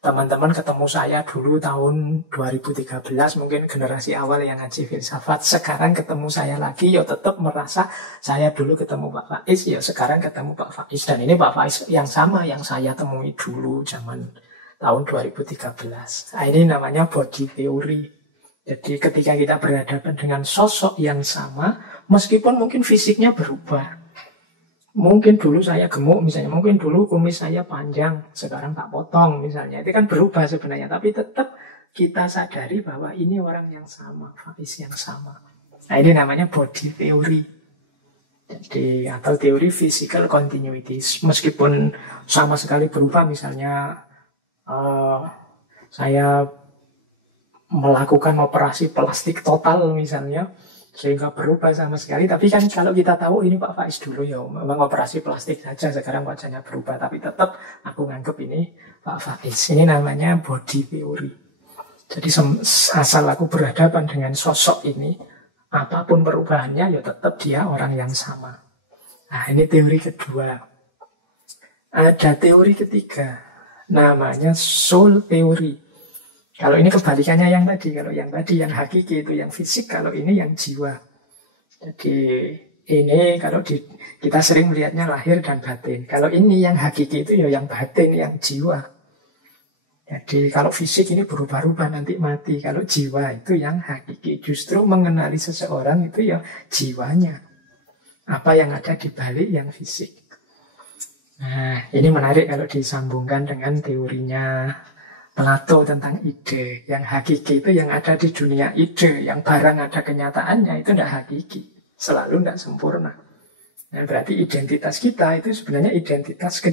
Teman-teman ketemu saya dulu tahun 2013, mungkin generasi awal yang ngaji filsafat. Sekarang ketemu saya lagi, ya tetap merasa saya dulu ketemu Pak Faiz, ya sekarang ketemu Pak Faiz. Dan ini Pak Faiz yang sama yang saya temui dulu zaman tahun 2013. Nah, ini namanya body theory. Jadi ketika kita berhadapan dengan sosok yang sama, meskipun mungkin fisiknya berubah. Mungkin dulu saya gemuk misalnya, mungkin dulu kumis saya panjang, sekarang tak potong misalnya. Itu kan berubah sebenarnya, tapi tetap kita sadari bahwa ini orang yang sama, Faiz yang sama. Nah, ini namanya body theory. Jadi atau teori physical continuity. Meskipun sama sekali berubah misalnya saya melakukan operasi plastik total misalnya sehingga berubah sama sekali, tapi kan kalau kita tahu ini Pak Faiz dulu ya memang operasi plastik saja, sekarang wajahnya berubah, tapi tetap aku nganggap ini Pak Faiz. Ini namanya body theory. Jadi asal aku berhadapan dengan sosok ini, apapun perubahannya ya tetap dia orang yang sama. Nah, ini teori kedua. Ada teori ketiga, namanya soul theory. Kalau ini kebalikannya yang tadi. Kalau yang tadi yang hakiki itu yang fisik, kalau ini yang jiwa. Jadi ini kalau kita sering melihatnya lahir dan batin. Kalau ini yang hakiki itu ya yang batin, yang jiwa. Jadi kalau fisik ini berubah-ubah nanti mati. Kalau jiwa itu yang hakiki. Justru mengenali seseorang itu ya jiwanya. Apa yang ada di balik yang fisik. Nah, ini menarik kalau disambungkan dengan teorinya Plato tentang ide. Yang hakiki itu yang ada di dunia ide. Yang barang ada kenyataannya itu tidak hakiki. Selalu tidak sempurna. Nah, berarti identitas kita itu sebenarnya identitas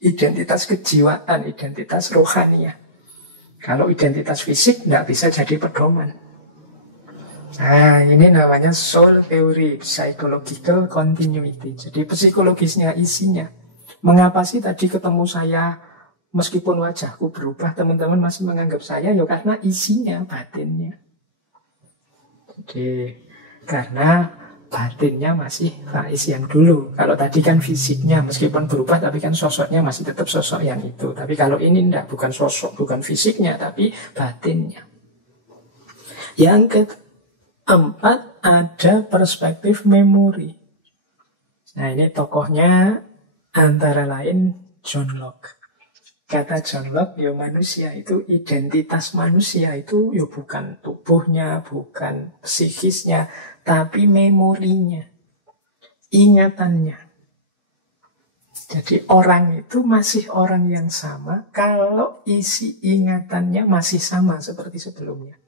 identitas kejiwaan, identitas rohania. Kalau identitas fisik tidak bisa jadi pedoman. Nah, ini namanya soul theory, psychological continuity. Jadi psikologisnya isinya. Mengapa sih tadi ketemu saya, meskipun wajahku berubah, teman-teman masih menganggap saya? Ya karena isinya, batinnya. Jadi karena batinnya masih Faiz yang dulu. Kalau tadi kan fisiknya meskipun berubah, tapi kan sosoknya masih tetap sosok yang itu. Tapi kalau ini enggak, bukan sosok, bukan fisiknya, tapi batinnya. Yang keempat, ada perspektif memori. Nah, ini tokohnya antara lain John Locke. Kata John Locke, ya manusia itu, identitas manusia itu ya bukan tubuhnya, bukan psikisnya, tapi memorinya, ingatannya. Jadi orang itu masih orang yang sama kalau isi ingatannya masih sama seperti sebelumnya.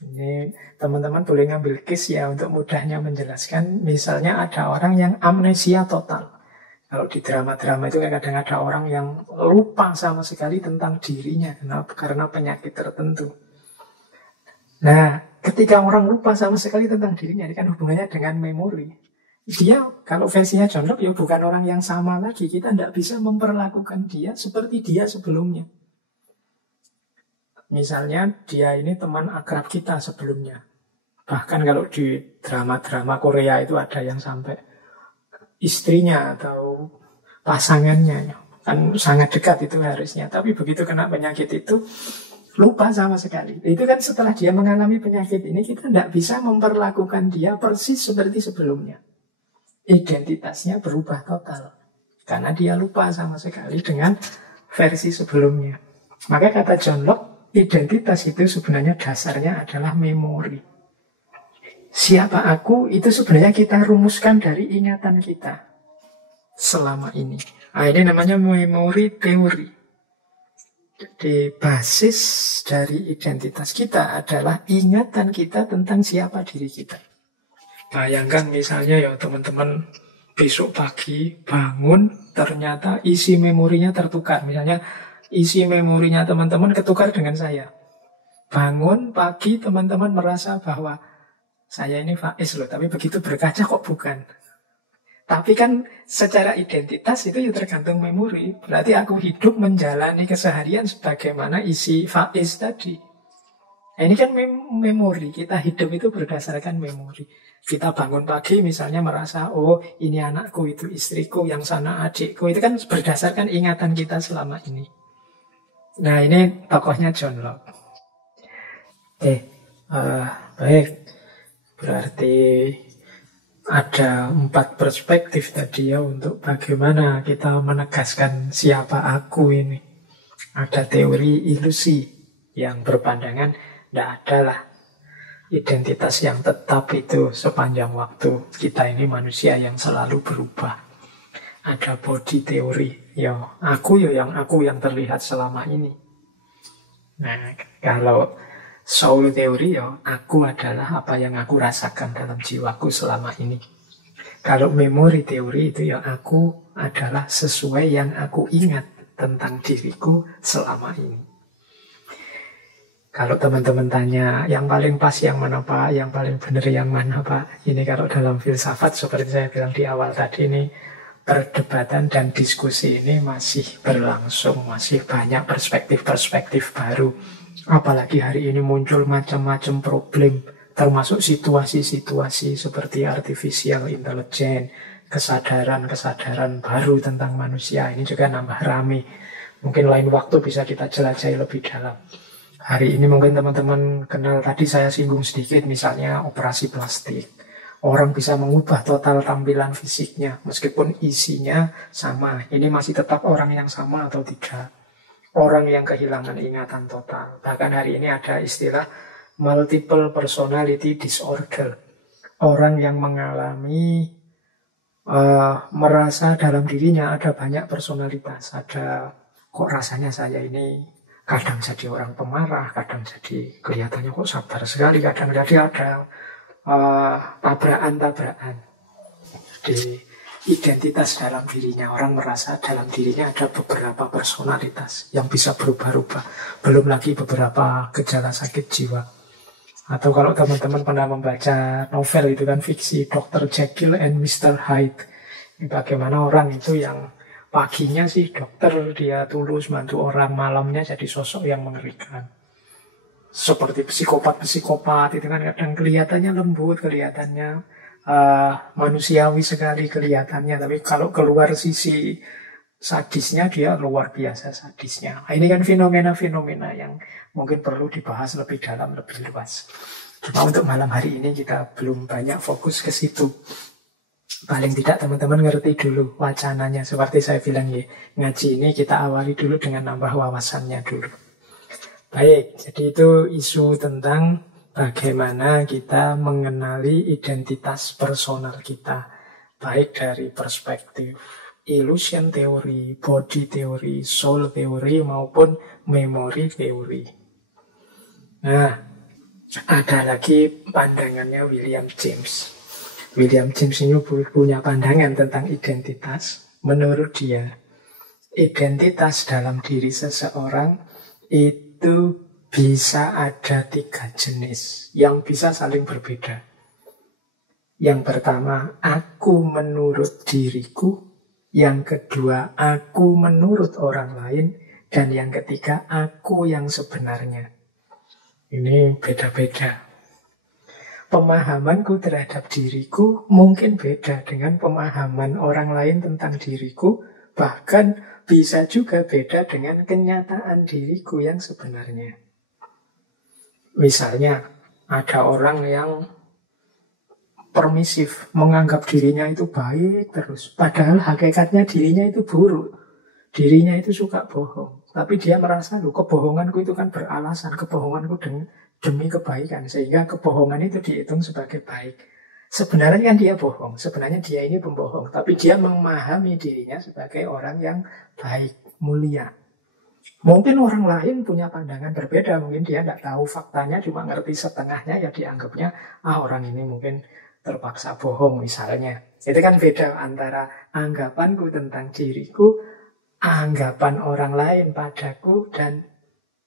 Ini teman-teman boleh ngambil case ya untuk mudahnya menjelaskan. Misalnya ada orang yang amnesia total. Kalau di drama-drama itu kadang ada orang yang lupa sama sekali tentang dirinya karena penyakit tertentu. Nah, ketika orang lupa sama sekali tentang dirinya, ini kan hubungannya dengan memori. Dia, kalau versinya John Locke, ya bukan orang yang sama lagi. Kita tidak bisa memperlakukan dia seperti dia sebelumnya. Misalnya dia ini teman akrab kita sebelumnya. Bahkan kalau di drama-drama Korea itu ada yang sampai istrinya atau pasangannya. Kan sangat dekat itu harusnya. Tapi begitu kena penyakit itu, lupa sama sekali. Itu kan setelah dia mengalami penyakit ini, kita tidak bisa memperlakukan dia persis seperti sebelumnya. Identitasnya berubah total. Karena dia lupa sama sekali dengan versi sebelumnya. Maka kata John Locke, identitas itu sebenarnya dasarnya adalah memori. Siapa aku itu sebenarnya kita rumuskan dari ingatan kita selama ini. Nah, ini namanya memori teori. Jadi basis dari identitas kita adalah ingatan kita tentang siapa diri kita. Bayangkan misalnya ya teman-teman besok pagi bangun ternyata isi memorinya tertukar. Misalnya isi memorinya teman-teman ketukar dengan saya. Bangun pagi teman-teman merasa bahwa saya ini Faiz loh, tapi begitu berkaca kok bukan. Tapi kan secara identitas itu ya tergantung memori. Berarti aku hidup menjalani keseharian sebagaimana isi Faiz tadi. Nah, ini kan memori. Kita hidup itu berdasarkan memori. Kita bangun pagi misalnya merasa, oh ini anakku, itu istriku, yang sana adikku. Itu kan berdasarkan ingatan kita selama ini. Nah, ini tokohnya John Locke. Baik. Berarti ada 4 perspektif tadi ya untuk bagaimana kita menegaskan siapa aku ini. Ada teori ilusi yang berpandangan tidak adalah identitas yang tetap itu sepanjang waktu. Kita ini manusia yang selalu berubah. Ada body teori, ya aku yang terlihat selama ini. Nah, kalau soul teori, ya aku adalah apa yang aku rasakan dalam jiwaku selama ini. Kalau memori teori itu ya aku adalah sesuai yang aku ingat tentang diriku selama ini. Kalau teman-teman tanya yang paling pas yang mana Pak, yang paling benar yang mana Pak, ini kalau dalam filsafat seperti saya bilang di awal tadi, ini perdebatan dan diskusi ini masih berlangsung, masih banyak perspektif-perspektif baru. Apalagi hari ini muncul macam-macam problem, termasuk situasi-situasi seperti artificial intelligence, kesadaran-kesadaran baru tentang manusia. Ini juga nambah rame. Mungkin lain waktu bisa kita jelajahi lebih dalam. Hari ini mungkin teman-teman kenal, tadi saya singgung sedikit, misalnya operasi plastik. Orang bisa mengubah total tampilan fisiknya, meskipun isinya sama. Ini masih tetap orang yang sama atau tidak? Orang yang kehilangan ingatan total. Bahkan hari ini ada istilah multiple personality disorder. Orang yang mengalami merasa dalam dirinya ada banyak personalitas. Ada, kok rasanya saya ini kadang jadi orang pemarah, kadang jadi kelihatannya kok sabar sekali, kadang jadi ada tabrakan-tabrakan di identitas dalam dirinya. Orang merasa dalam dirinya ada beberapa personalitas yang bisa berubah-ubah. Belum lagi beberapa gejala sakit jiwa. Atau kalau teman-teman pernah membaca novel itu kan fiksi, Dr. Jekyll and Mr. Hyde. Ini bagaimana orang itu yang paginya sih dokter, dia tulus bantu orang, malamnya jadi sosok yang mengerikan. Seperti psikopat-psikopat itu kan kadang kelihatannya lembut, kelihatannya manusiawi sekali kelihatannya, tapi kalau keluar sisi sadisnya dia luar biasa sadisnya. Nah, ini kan fenomena-fenomena yang mungkin perlu dibahas lebih dalam, lebih luas. Cuma untuk malam hari ini kita belum banyak fokus ke situ. Paling tidak teman-teman ngerti dulu wacananya. Seperti saya bilang ya, ngaji ini kita awali dulu dengan nambah wawasannya dulu. Baik, jadi itu isu tentang bagaimana kita mengenali identitas personal kita. Baik dari perspektif illusion teori, body teori, soul teori, maupun memory teori. Nah, ada lagi pandangannya William James. William James ini punya pandangan tentang identitas. Menurut dia, identitas dalam diri seseorang itu bisa ada 3 jenis yang bisa saling berbeda. Yang pertama, aku menurut diriku. Yang kedua, aku menurut orang lain. Dan yang ketiga, aku yang sebenarnya. Ini beda-beda. Pemahamanku terhadap diriku mungkin beda dengan pemahaman orang lain tentang diriku. Bahkan bisa juga beda dengan kenyataan diriku yang sebenarnya. Misalnya, ada orang yang permisif, menganggap dirinya itu baik terus. Padahal hakikatnya dirinya itu buruk. Dirinya itu suka bohong. Tapi dia merasa, loh, kebohonganku itu kan beralasan. Kebohonganku demi kebaikan. Sehingga kebohongan itu dihitung sebagai baik. Sebenarnya kan dia bohong. Sebenarnya dia ini pembohong. Tapi dia memahami dirinya sebagai orang yang baik, mulia. Mungkin orang lain punya pandangan berbeda. Mungkin dia tidak tahu faktanya, cuma ngerti setengahnya, ya dianggapnya, orang ini mungkin terpaksa bohong misalnya. Itu kan beda antara anggapanku tentang diriku, anggapan orang lain padaku, dan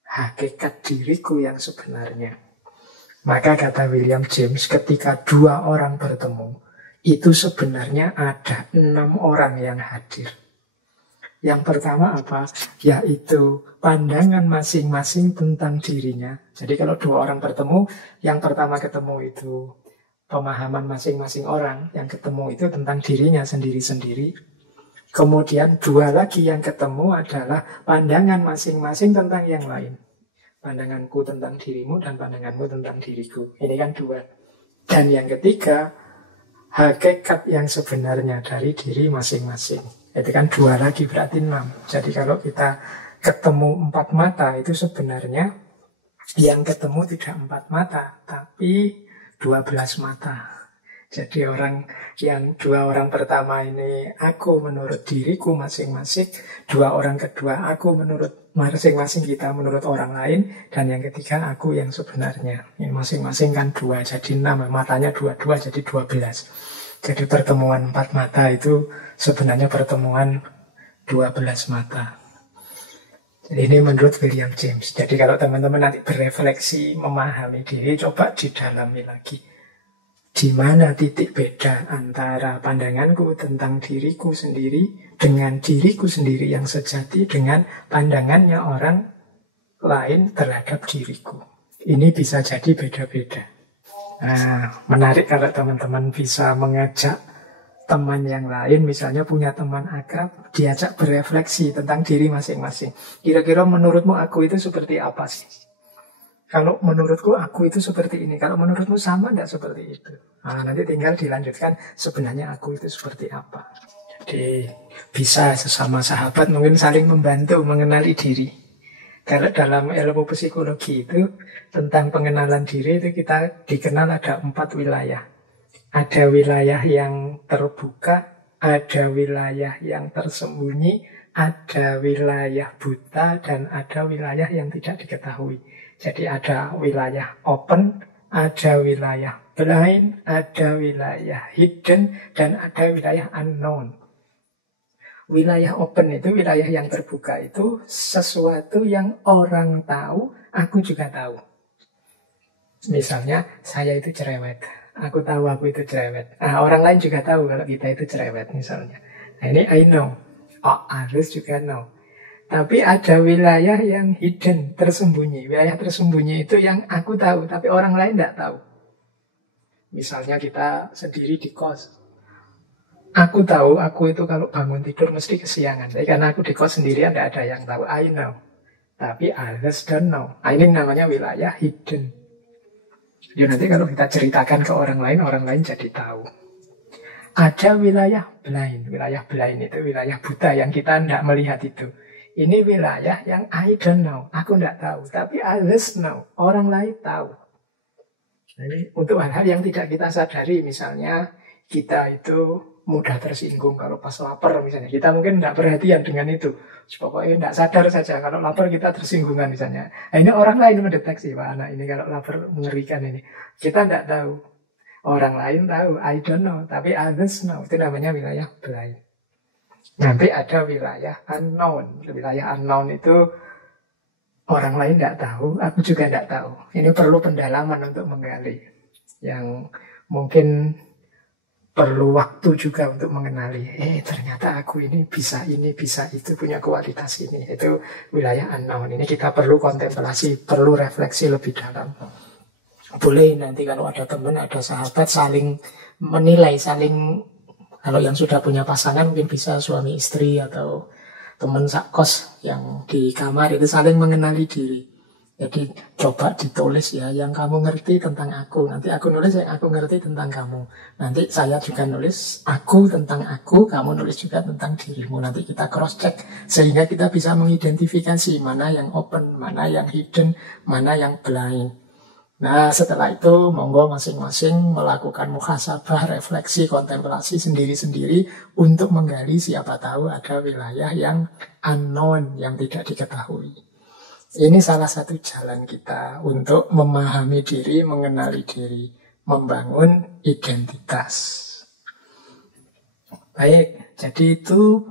hakikat diriku yang sebenarnya. Maka kata William James, ketika 2 orang bertemu, itu sebenarnya ada 6 orang yang hadir. Yang pertama apa? Yaitu pandangan masing-masing tentang dirinya. Jadi kalau 2 orang bertemu, yang pertama ketemu itu pemahaman masing-masing orang, yang ketemu itu tentang dirinya sendiri-sendiri. Kemudian 2 lagi yang ketemu adalah pandangan masing-masing tentang yang lain. Pandanganku tentang dirimu dan pandanganmu tentang diriku. Ini kan 2. Dan yang ketiga, hakikat yang sebenarnya dari diri masing-masing. Itu kan 2 lagi, berarti 6. Jadi kalau kita ketemu 4 mata, itu sebenarnya yang ketemu tidak 4 mata, tapi 12 mata. Jadi yang 2 orang pertama ini, aku menurut diriku masing-masing. 2 orang kedua, aku menurut masing-masing kita menurut orang lain. Dan yang ketiga, aku yang sebenarnya. Ini masing-masing kan 2, jadi 6. Matanya 2-2, jadi 12. Jadi pertemuan 4 mata itu sebenarnya pertemuan 12 mata. Jadi ini menurut William James. Jadi kalau teman-teman nanti berefleksi, memahami diri, coba didalami lagi. Di mana titik beda antara pandanganku tentang diriku sendiri dengan diriku sendiri yang sejati dengan pandangannya orang lain terhadap diriku. Ini bisa jadi beda-beda. Nah, menarik kalau teman-teman bisa mengajak teman yang lain, misalnya punya teman akrab, diajak berefleksi tentang diri masing-masing. Kira-kira menurutmu aku itu seperti apa sih? Kalau menurutku aku itu seperti ini, kalau menurutmu sama enggak seperti itu? Nah, nanti tinggal dilanjutkan sebenarnya aku itu seperti apa. Jadi bisa sesama sahabat mungkin saling membantu mengenali diri. Kalau dalam ilmu psikologi itu tentang pengenalan diri itu kita dikenal ada 4 wilayah. Ada wilayah yang terbuka, ada wilayah yang tersembunyi, ada wilayah buta, dan ada wilayah yang tidak diketahui. Jadi ada wilayah open, ada wilayah blind, ada wilayah hidden, dan ada wilayah unknown. Wilayah open itu, wilayah yang terbuka itu sesuatu yang orang tahu, aku juga tahu. Misalnya, saya itu cerewet. Aku tahu aku itu cerewet. Orang lain juga tahu kalau kita itu cerewet misalnya. Nah, ini I know. Others juga know. Tapi ada wilayah yang hidden, tersembunyi. Wilayah tersembunyi itu yang aku tahu, tapi orang lain tidak tahu. Misalnya kita sendiri di kos. Aku tahu, aku itu kalau bangun tidur mesti kesiangan. Tapi karena aku di kos sendirian, tidak ada yang tahu. I know. Tapi others don't know. Ini namanya wilayah hidden. Ya nanti kalau kita ceritakan ke orang lain jadi tahu. Ada wilayah blind. Wilayah blind itu wilayah buta yang kita tidak melihat itu. Ini wilayah yang I don't know, aku tidak tahu. Tapi others know, orang lain tahu. Jadi untuk hal-hal yang tidak kita sadari, misalnya kita itu mudah tersinggung kalau pas lapar misalnya. Kita mungkin tidak perhatian dengan itu. Pokoknya tidak sadar saja kalau lapar kita tersinggungan misalnya. Nah, ini orang lain mendeteksi, Pak anak ini kalau lapar mengerikan ini. Kita tidak tahu. Orang lain tahu, I don't know. Tapi others know, itu namanya wilayah blind. Nanti ada wilayah unknown. Wilayah unknown itu orang lain tidak tahu, aku juga tidak tahu. Ini perlu pendalaman untuk menggali. Yang mungkin perlu waktu juga untuk mengenali. Ternyata aku ini, bisa itu, punya kualitas ini. Itu wilayah unknown. Ini kita perlu kontemplasi, perlu refleksi lebih dalam. Boleh nanti kalau ada teman, ada sahabat saling menilai, saling. Kalau yang sudah punya pasangan mungkin bisa suami istri atau teman sakos yang di kamar itu saling mengenali diri. Jadi coba ditulis ya yang kamu ngerti tentang aku. Nanti aku nulis yang aku ngerti tentang kamu. Nanti saya juga nulis aku tentang aku, kamu nulis juga tentang dirimu. Nanti kita cross check sehingga kita bisa mengidentifikasi mana yang open, mana yang hidden, mana yang blind. Nah setelah itu monggo masing-masing melakukan muhasabah, refleksi, kontemplasi sendiri-sendiri untuk menggali siapa tahu ada wilayah yang unknown, yang tidak diketahui. Ini salah satu jalan kita untuk memahami diri, mengenali diri, membangun identitas. Baik, jadi itu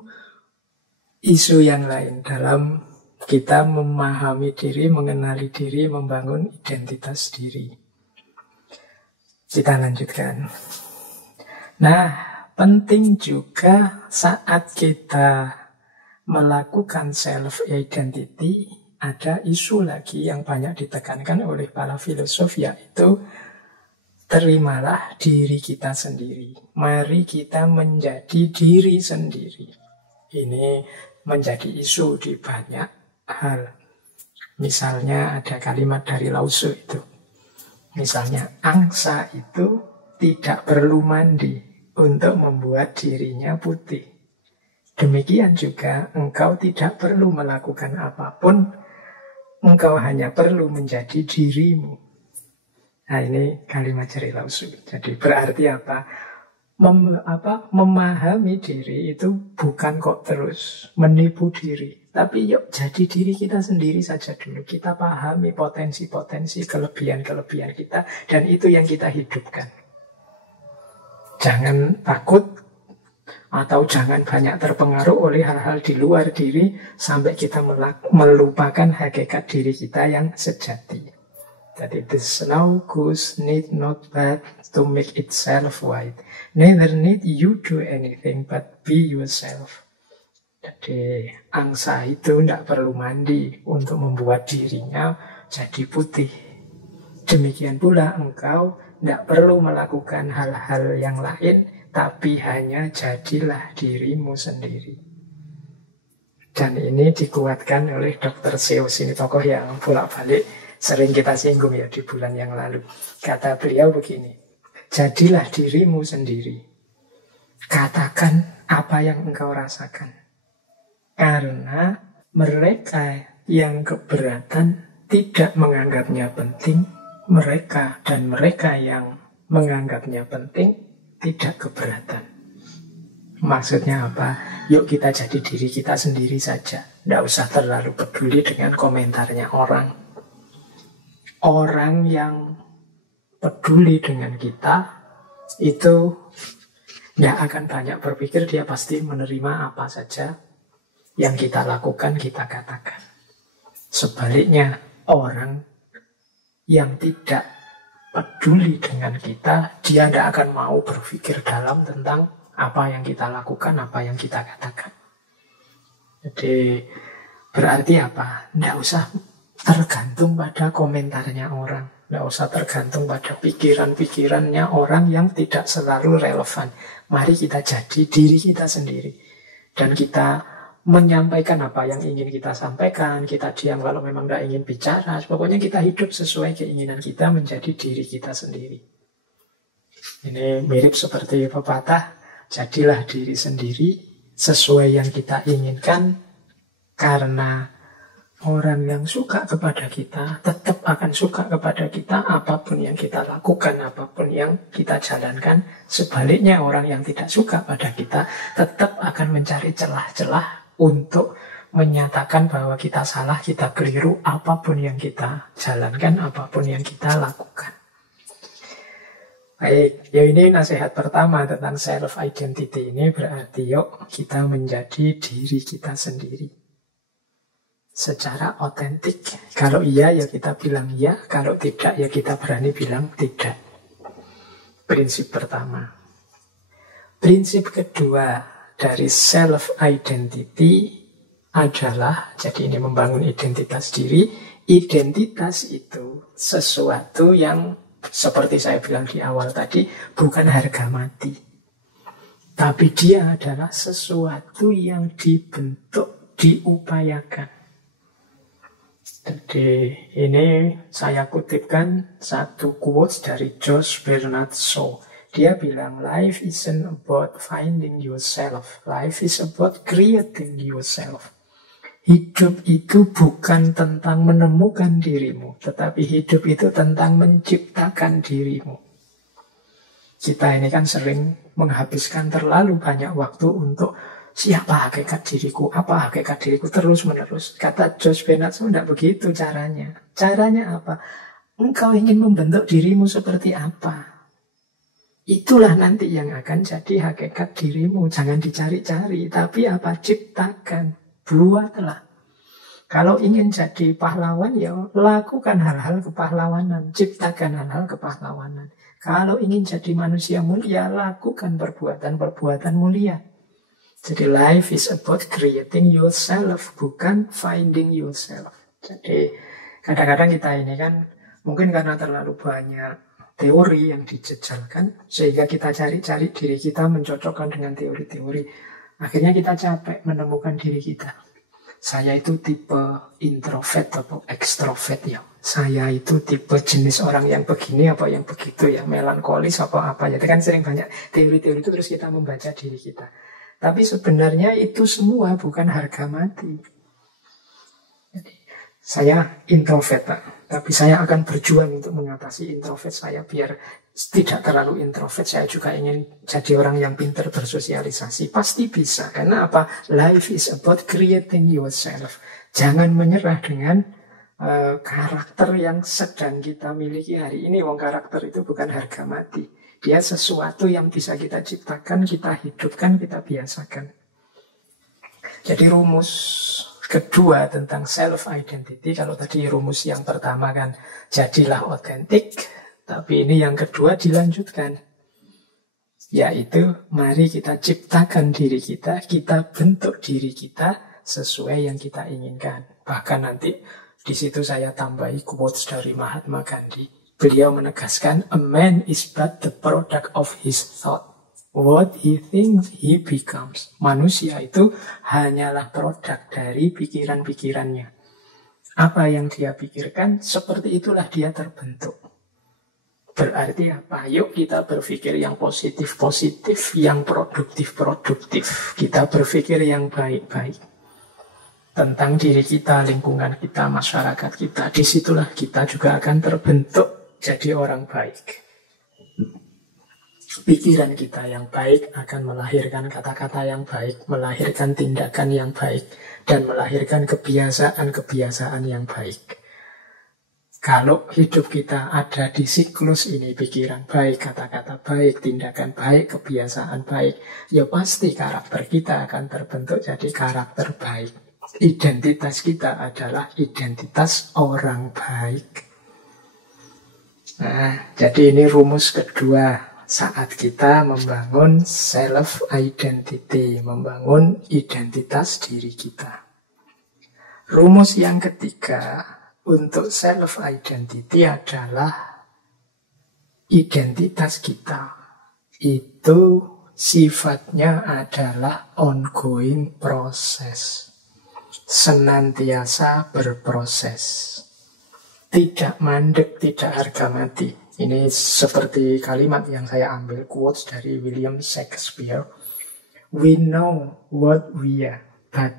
isu yang lain dalam kita memahami diri, mengenali diri, membangun identitas diri. Kita lanjutkan. Nah, penting juga saat kita melakukan self-identity, ada isu lagi yang banyak ditekankan oleh para filosof, yaitu terimalah diri kita sendiri. Mari kita menjadi diri sendiri. Ini menjadi isu di banyak hal. Misalnya ada kalimat dari Lao Tzu itu. Misalnya angsa itu tidak perlu mandi untuk membuat dirinya putih. Demikian juga engkau tidak perlu melakukan apapun, engkau hanya perlu menjadi dirimu. Nah ini kalimat dari Lao Tzu. Jadi berarti apa? Memahami diri itu bukan kok terus menipu diri, tapi yuk jadi diri kita sendiri saja dulu. Kita pahami potensi-potensi, kelebihan-kelebihan kita, dan itu yang kita hidupkan. Jangan takut atau jangan banyak terpengaruh oleh hal-hal di luar diri sampai kita melupakan hakikat diri kita yang sejati. That the snow goose need not bath to make itself white. Neither need you do anything but be yourself. Jadi angsa itu tidak perlu mandi untuk membuat dirinya jadi putih. Demikian pula engkau tidak perlu melakukan hal-hal yang lain, tapi hanya jadilah dirimu sendiri. Dan ini dikuatkan oleh Dr. Seuss, ini tokoh yang bolak-balik sering kita singgung ya di bulan yang lalu. Kata beliau begini, jadilah dirimu sendiri. Katakan apa yang engkau rasakan. Karena mereka yang keberatan tidak menganggapnya penting, mereka yang menganggapnya penting tidak keberatan. Maksudnya apa? Yuk kita jadi diri kita sendiri saja. Tidak usah terlalu peduli dengan komentarnya orang. Orang yang peduli dengan kita itu tidak akan banyak berpikir, dia pasti menerima apa saja yang kita lakukan, kita katakan. Sebaliknya, orang yang tidak peduli dengan kita, dia tidak akan mau berpikir dalam tentang apa yang kita lakukan, apa yang kita katakan. Jadi berarti apa? Tidak usah tergantung pada komentarnya orang. Tidak usah tergantung pada pikiran-pikirannya orang yang tidak selalu relevan. Mari kita jadi diri kita sendiri. Dan kita menyampaikan apa yang ingin kita sampaikan. Kita diam kalau memang tidak ingin bicara. Pokoknya kita hidup sesuai keinginan kita, menjadi diri kita sendiri. Ini mirip seperti pepatah, jadilah diri sendiri sesuai yang kita inginkan. Karena orang yang suka kepada kita tetap akan suka kepada kita apapun yang kita lakukan, apapun yang kita jalankan. Sebaliknya orang yang tidak suka pada kita tetap akan mencari celah-celah untuk menyatakan bahwa kita salah, kita keliru, apapun yang kita jalankan, apapun yang kita lakukan. Baik, ya ini nasihat pertama tentang self-identity. Ini berarti yuk kita menjadi diri kita sendiri secara otentik. Kalau iya ya kita bilang iya, kalau tidak ya kita berani bilang tidak. Prinsip pertama. Prinsip kedua dari self-identity adalah, jadi ini membangun identitas diri. Identitas itu sesuatu yang seperti saya bilang di awal tadi, bukan harga mati. Tapi dia adalah sesuatu yang dibentuk, diupayakan. Jadi ini saya kutipkan satu quotes dari George Bernard Shaw. Dia bilang, life isn't about finding yourself. Life is about creating yourself. Hidup itu bukan tentang menemukan dirimu, tetapi hidup itu tentang menciptakan dirimu. Kita ini kan sering menghabiskan terlalu banyak waktu untuk siapa hakikat diriku, apa hakikat diriku, terus-menerus. Kata George Bernard Shaw, tidak begitu caranya. Caranya apa? Engkau ingin membentuk dirimu seperti apa? Itulah nanti yang akan jadi hakikat dirimu. Jangan dicari-cari, tapi apa? Ciptakan, buatlah. Kalau ingin jadi pahlawan, ya lakukan hal-hal kepahlawanan, ciptakan hal-hal kepahlawanan. Kalau ingin jadi manusia mulia, lakukan perbuatan-perbuatan mulia. Jadi life is about creating yourself, bukan finding yourself. Jadi kadang-kadang kita ini kan mungkin karena terlalu banyak teori yang dijejalkan, sehingga kita cari-cari diri kita, mencocokkan dengan teori-teori. Akhirnya kita capek menemukan diri kita. Saya itu tipe introvert atau ekstrovert ya. Saya itu tipe jenis orang yang begini apa yang begitu ya, melankolis apa-apa. Jadi kan sering banyak teori-teori itu, terus kita membaca diri kita. Tapi sebenarnya itu semua bukan harga mati. Jadi, saya introvert, Pak. Tapi saya akan berjuang untuk mengatasi introvert saya biar tidak terlalu introvert. Saya juga ingin jadi orang yang pintar bersosialisasi. Pasti bisa. Karena apa? Life is about creating yourself. Jangan menyerah dengan karakter yang sedang kita miliki hari ini. Wong karakter itu bukan harga mati. Dia sesuatu yang bisa kita ciptakan, kita hidupkan, kita biasakan. Jadi rumus kedua tentang self-identity, kalau tadi rumus yang pertama kan jadilah otentik, tapi ini yang kedua dilanjutkan. Yaitu mari kita ciptakan diri kita bentuk diri kita sesuai yang kita inginkan. Bahkan nanti di situ saya tambahi quotes dari Mahatma Gandhi. Beliau menegaskan, a man is but the product of his thought. What he thinks, he becomes. Manusia itu hanyalah produk dari pikiran-pikirannya. Apa yang dia pikirkan, seperti itulah dia terbentuk. Berarti apa? Yuk kita berpikir yang positif-positif, yang produktif-produktif. Kita berpikir yang baik-baik. Tentang diri kita, lingkungan kita, masyarakat kita. Disitulah kita juga akan terbentuk jadi orang baik. Pikiran kita yang baik akan melahirkan kata-kata yang baik, melahirkan tindakan yang baik, dan melahirkan kebiasaan-kebiasaan yang baik. Kalau hidup kita ada di siklus ini, pikiran baik, kata-kata baik, tindakan baik, kebiasaan baik, ya pasti karakter kita akan terbentuk jadi karakter baik. Identitas kita adalah identitas orang baik. Nah, jadi ini rumus kedua. Saat kita membangun self-identity, membangun identitas diri kita. Rumus yang ketiga untuk self-identity adalah identitas kita. Itu sifatnya adalah ongoing proses. Senantiasa berproses. Tidak mandek, tidak harga mati. Ini seperti kalimat yang saya ambil, quotes dari William Shakespeare. We know what we are, but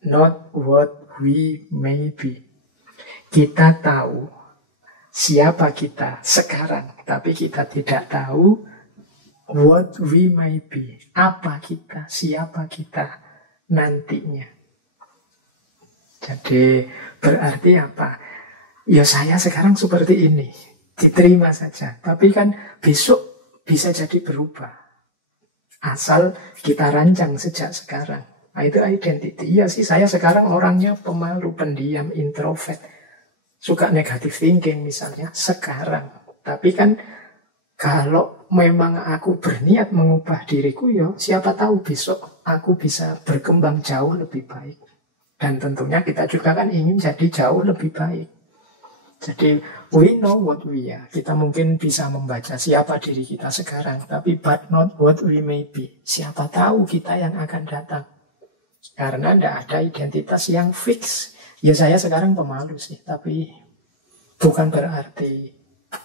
not what we may be. Kita tahu siapa kita sekarang, tapi kita tidak tahu what we may be. Apa kita, siapa kita nantinya. Jadi berarti apa? Ya saya sekarang seperti ini. Diterima saja, tapi kan besok bisa jadi berubah. Asal kita rancang sejak sekarang. Nah, itu identity. Iya sih, saya sekarang orangnya pemalu, pendiam, introvert. Suka negative thinking misalnya, sekarang. Tapi kan kalau memang aku berniat mengubah diriku, ya siapa tahu besok aku bisa berkembang jauh lebih baik. Dan tentunya kita juga kan ingin jadi jauh lebih baik. Jadi, we know what we are. Kita mungkin bisa membaca siapa diri kita sekarang. Tapi, but not what we may be. Siapa tahu kita yang akan datang. Karena tidak ada identitas yang fix. Ya saya sekarang pemalu sih. Tapi, bukan berarti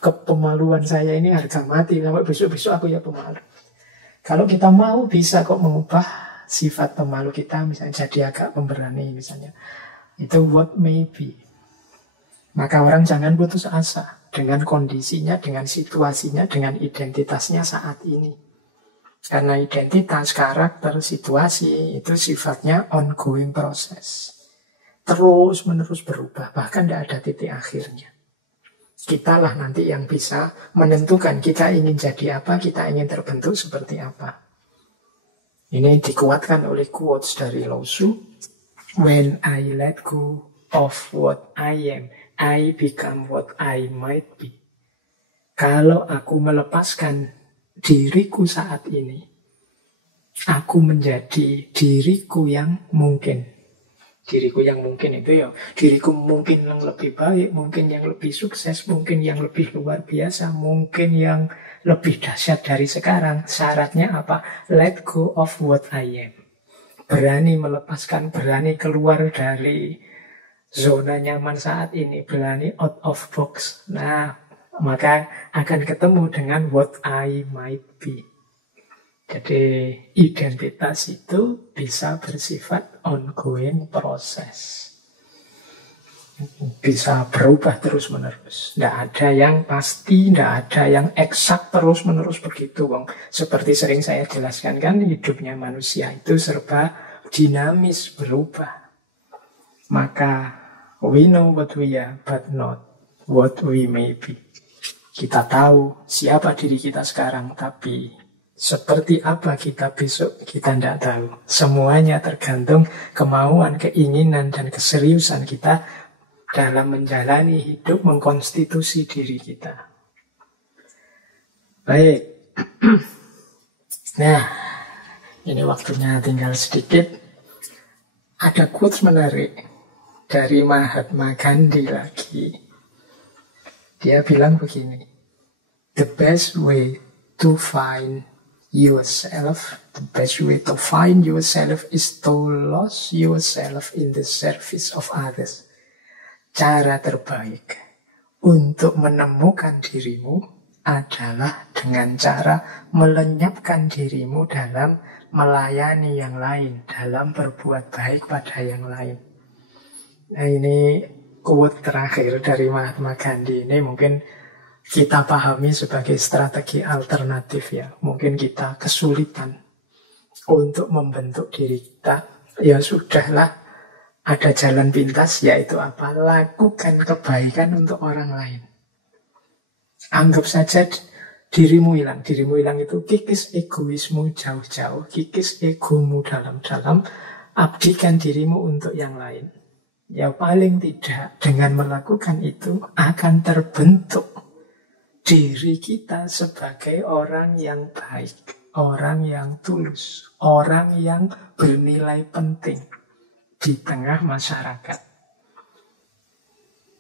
kepemaluan saya ini harga mati. Sampai besok-besok aku ya pemalu. Kalau kita mau, bisa kok mengubah sifat pemalu kita. Misalnya jadi agak pemberani misalnya. Itu what may be. Maka orang jangan putus asa dengan kondisinya, dengan situasinya, dengan identitasnya saat ini. Karena identitas, karakter, situasi itu sifatnya ongoing proses. Terus menerus berubah, bahkan tidak ada titik akhirnya. Kitalah nanti yang bisa menentukan kita ingin jadi apa, kita ingin terbentuk seperti apa. Ini dikuatkan oleh quotes dari Lao Tzu. When I let go of what I am, I become what I might be. Kalau aku melepaskan diriku saat ini, aku menjadi diriku yang mungkin. Diriku yang mungkin itu ya, diriku mungkin yang lebih baik, mungkin yang lebih sukses, mungkin yang lebih luar biasa, mungkin yang lebih dahsyat dari sekarang. Syaratnya apa? Let go of what I am. Berani melepaskan, berani keluar dari zona nyaman saat ini, berani out of box. Nah, maka akan ketemu dengan what I might be. Jadi identitas itu bisa bersifat ongoing proses. Bisa berubah terus-menerus. Tidak ada yang pasti, tidak ada yang eksak terus-menerus begitu. Seperti sering saya jelaskan kan, hidupnya manusia itu serba dinamis, berubah. Maka we know what we are, but not what we may be. Kita tahu siapa diri kita sekarang, tapi seperti apa kita besok, kita tidak tahu. Semuanya tergantung kemauan, keinginan, dan keseriusan kita dalam menjalani hidup, mengkonstitusi diri kita. Baik. Nah, ini waktunya tinggal sedikit. Ada quotes menarik dari Mahatma Gandhi lagi. Dia bilang begini, the best way to find yourself. The best way to find yourself is to lose yourself in the service of others. Cara terbaik untuk menemukan dirimu adalah dengan cara melenyapkan dirimu dalam melayani yang lain, dalam berbuat baik pada yang lain. Nah, ini quote terakhir dari Mahatma Gandhi. Ini mungkin kita pahami sebagai strategi alternatif ya. Mungkin kita kesulitan untuk membentuk diri kita. Ya sudahlah, ada jalan pintas, yaitu apa? Lakukan kebaikan untuk orang lain. Anggap saja dirimu hilang. Dirimu hilang itu kikis egoismu jauh-jauh, kikis egomu dalam-dalam, abdikan dirimu untuk yang lain. Ya paling tidak dengan melakukan itu akan terbentuk diri kita sebagai orang yang baik, orang yang tulus, orang yang bernilai penting di tengah masyarakat.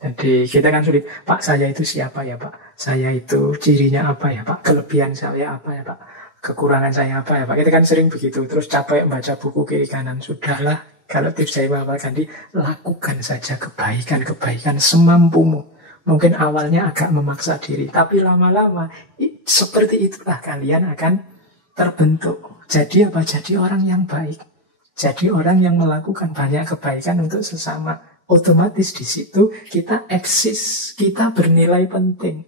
Jadi kita kan sulit, Pak saya itu siapa ya Pak? Saya itu cirinya apa ya Pak? Kelebihan saya apa ya Pak? Kekurangan saya apa ya Pak? Kita kan sering begitu, terus capek baca buku kiri kanan. Sudahlah, kalau tips saya Mahatma Gandhi, lakukan saja kebaikan-kebaikan semampumu. Mungkin awalnya agak memaksa diri, tapi lama-lama seperti itulah kalian akan terbentuk. Jadi apa? Jadi orang yang baik. Jadi orang yang melakukan banyak kebaikan untuk sesama. Otomatis di situ kita eksis, kita bernilai penting.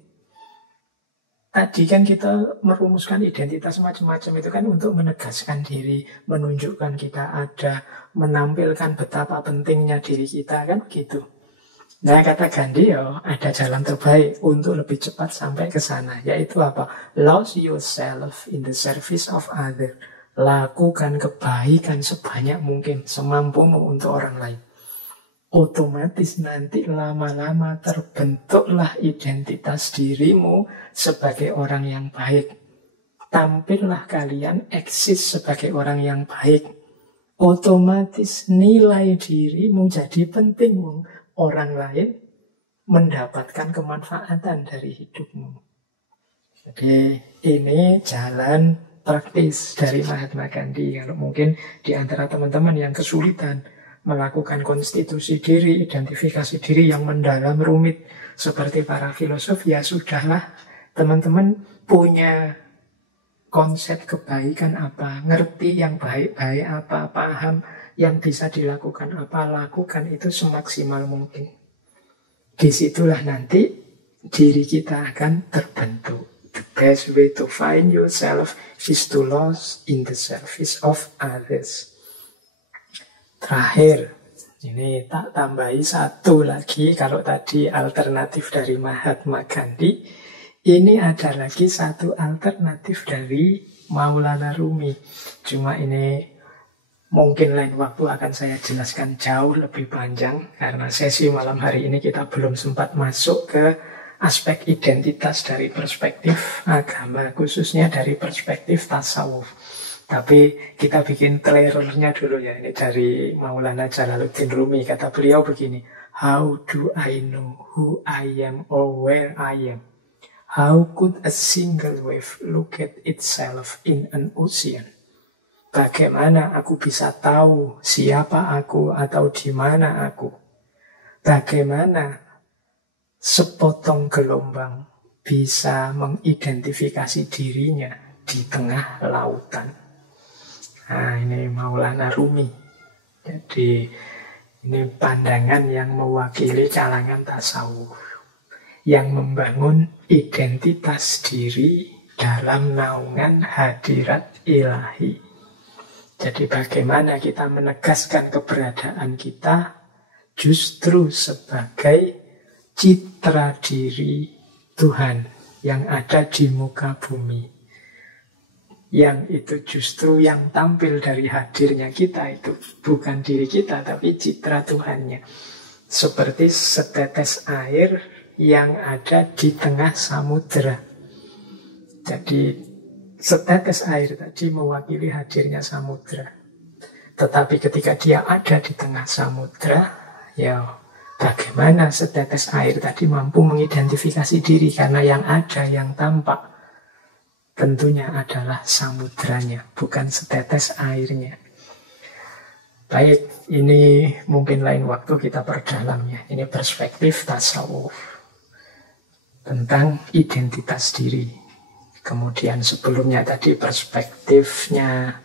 Tadi kan kita merumuskan identitas macam-macam itu kan untuk menegaskan diri, menunjukkan kita ada, menampilkan betapa pentingnya diri kita, kan begitu. Nah kata Gandhi, ya ada jalan terbaik untuk lebih cepat sampai ke sana, yaitu apa? Lose yourself in the service of others. Lakukan kebaikan sebanyak mungkin, semampumu untuk orang lain. Otomatis nanti lama-lama terbentuklah identitas dirimu sebagai orang yang baik. Tampillah kalian eksis sebagai orang yang baik. Otomatis nilai dirimu jadi penting. Orang lain mendapatkan kemanfaatan dari hidupmu. Jadi ini jalan praktis dari Mahatma Gandhi. Kalau mungkin di antara teman-teman yang kesulitan melakukan konstitusi diri, identifikasi diri yang mendalam rumit seperti para filosof, ya sudahlah, teman-teman punya konsep kebaikan apa, ngerti yang baik-baik apa, paham yang bisa dilakukan apa, lakukan itu semaksimal mungkin. Disitulah nanti diri kita akan terbentuk. The best way to find yourself is to lose in the service of others. Terakhir, ini tak tambahi satu lagi. Kalau tadi alternatif dari Mahatma Gandhi, ini ada lagi satu alternatif dari Maulana Rumi. Cuma ini mungkin lain waktu akan saya jelaskan jauh lebih panjang, karena sesi malam hari ini kita belum sempat masuk ke aspek identitas dari perspektif agama, khususnya dari perspektif tasawuf. Tapi kita bikin trailernya dulu ya. Ini dari Maulana Jalaluddin Rumi. Kata beliau begini, how do I know who I am or where I am? How could a single wave look at itself in an ocean? Bagaimana aku bisa tahu siapa aku atau di mana aku? Bagaimana sepotong gelombang bisa mengidentifikasi dirinya di tengah lautan? Nah, ini Maulana Rumi. Jadi ini pandangan yang mewakili kalangan tasawuf yang membangun identitas diri dalam naungan hadirat ilahi. Jadi bagaimana kita menegaskan keberadaan kita justru sebagai citra diri Tuhan yang ada di muka bumi. Yang itu justru yang tampil dari hadirnya kita itu bukan diri kita, tapi citra Tuhannya. Seperti setetes air yang ada di tengah samudera. Jadi setetes air tadi mewakili hadirnya samudera. Tetapi ketika dia ada di tengah samudera, ya bagaimana setetes air tadi mampu mengidentifikasi diri, karena yang ada, yang tampak tentunya adalah samudranya, bukan setetes airnya. Baik, ini mungkin lain waktu kita perdalamnya. Ini perspektif tasawuf tentang identitas diri. Kemudian sebelumnya tadi perspektifnya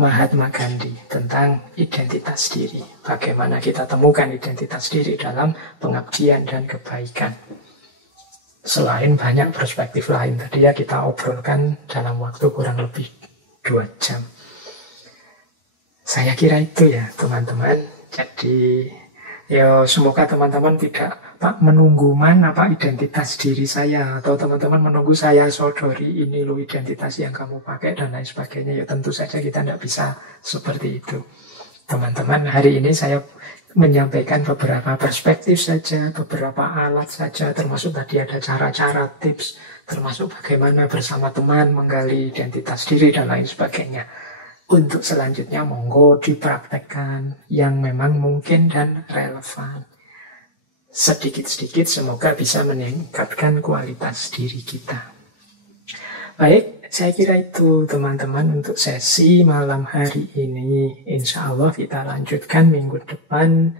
Mahatma Gandhi tentang identitas diri. Bagaimana kita temukan identitas diri dalam pengabdian dan kebaikan. Selain banyak perspektif lain tadi ya kita obrolkan dalam waktu kurang lebih 2 jam. Saya kira itu ya teman-teman. Jadi ya semoga teman-teman tidak menunggu mana Pak identitas diri saya, atau teman-teman menunggu saya sodori ini loh identitas yang kamu pakai dan lain sebagainya. Ya tentu saja kita tidak bisa seperti itu. Teman-teman, hari ini saya menyampaikan beberapa perspektif saja, beberapa alat saja, termasuk tadi ada cara-cara, tips, termasuk bagaimana bersama teman menggali identitas diri dan lain sebagainya. Untuk selanjutnya monggo dipraktekkan yang memang mungkin dan relevan. Sedikit-sedikit semoga bisa meningkatkan kualitas diri kita. Baik, saya kira itu teman-teman untuk sesi malam hari ini. Insya Allah kita lanjutkan minggu depan.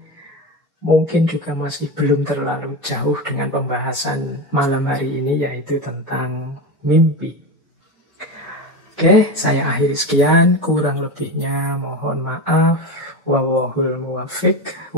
Mungkin juga masih belum terlalu jauh dengan pembahasan malam hari ini, yaitu tentang mimpi. Oke, saya akhiri sekian. Kurang lebihnya mohon maaf. Wallahul muwaffiq.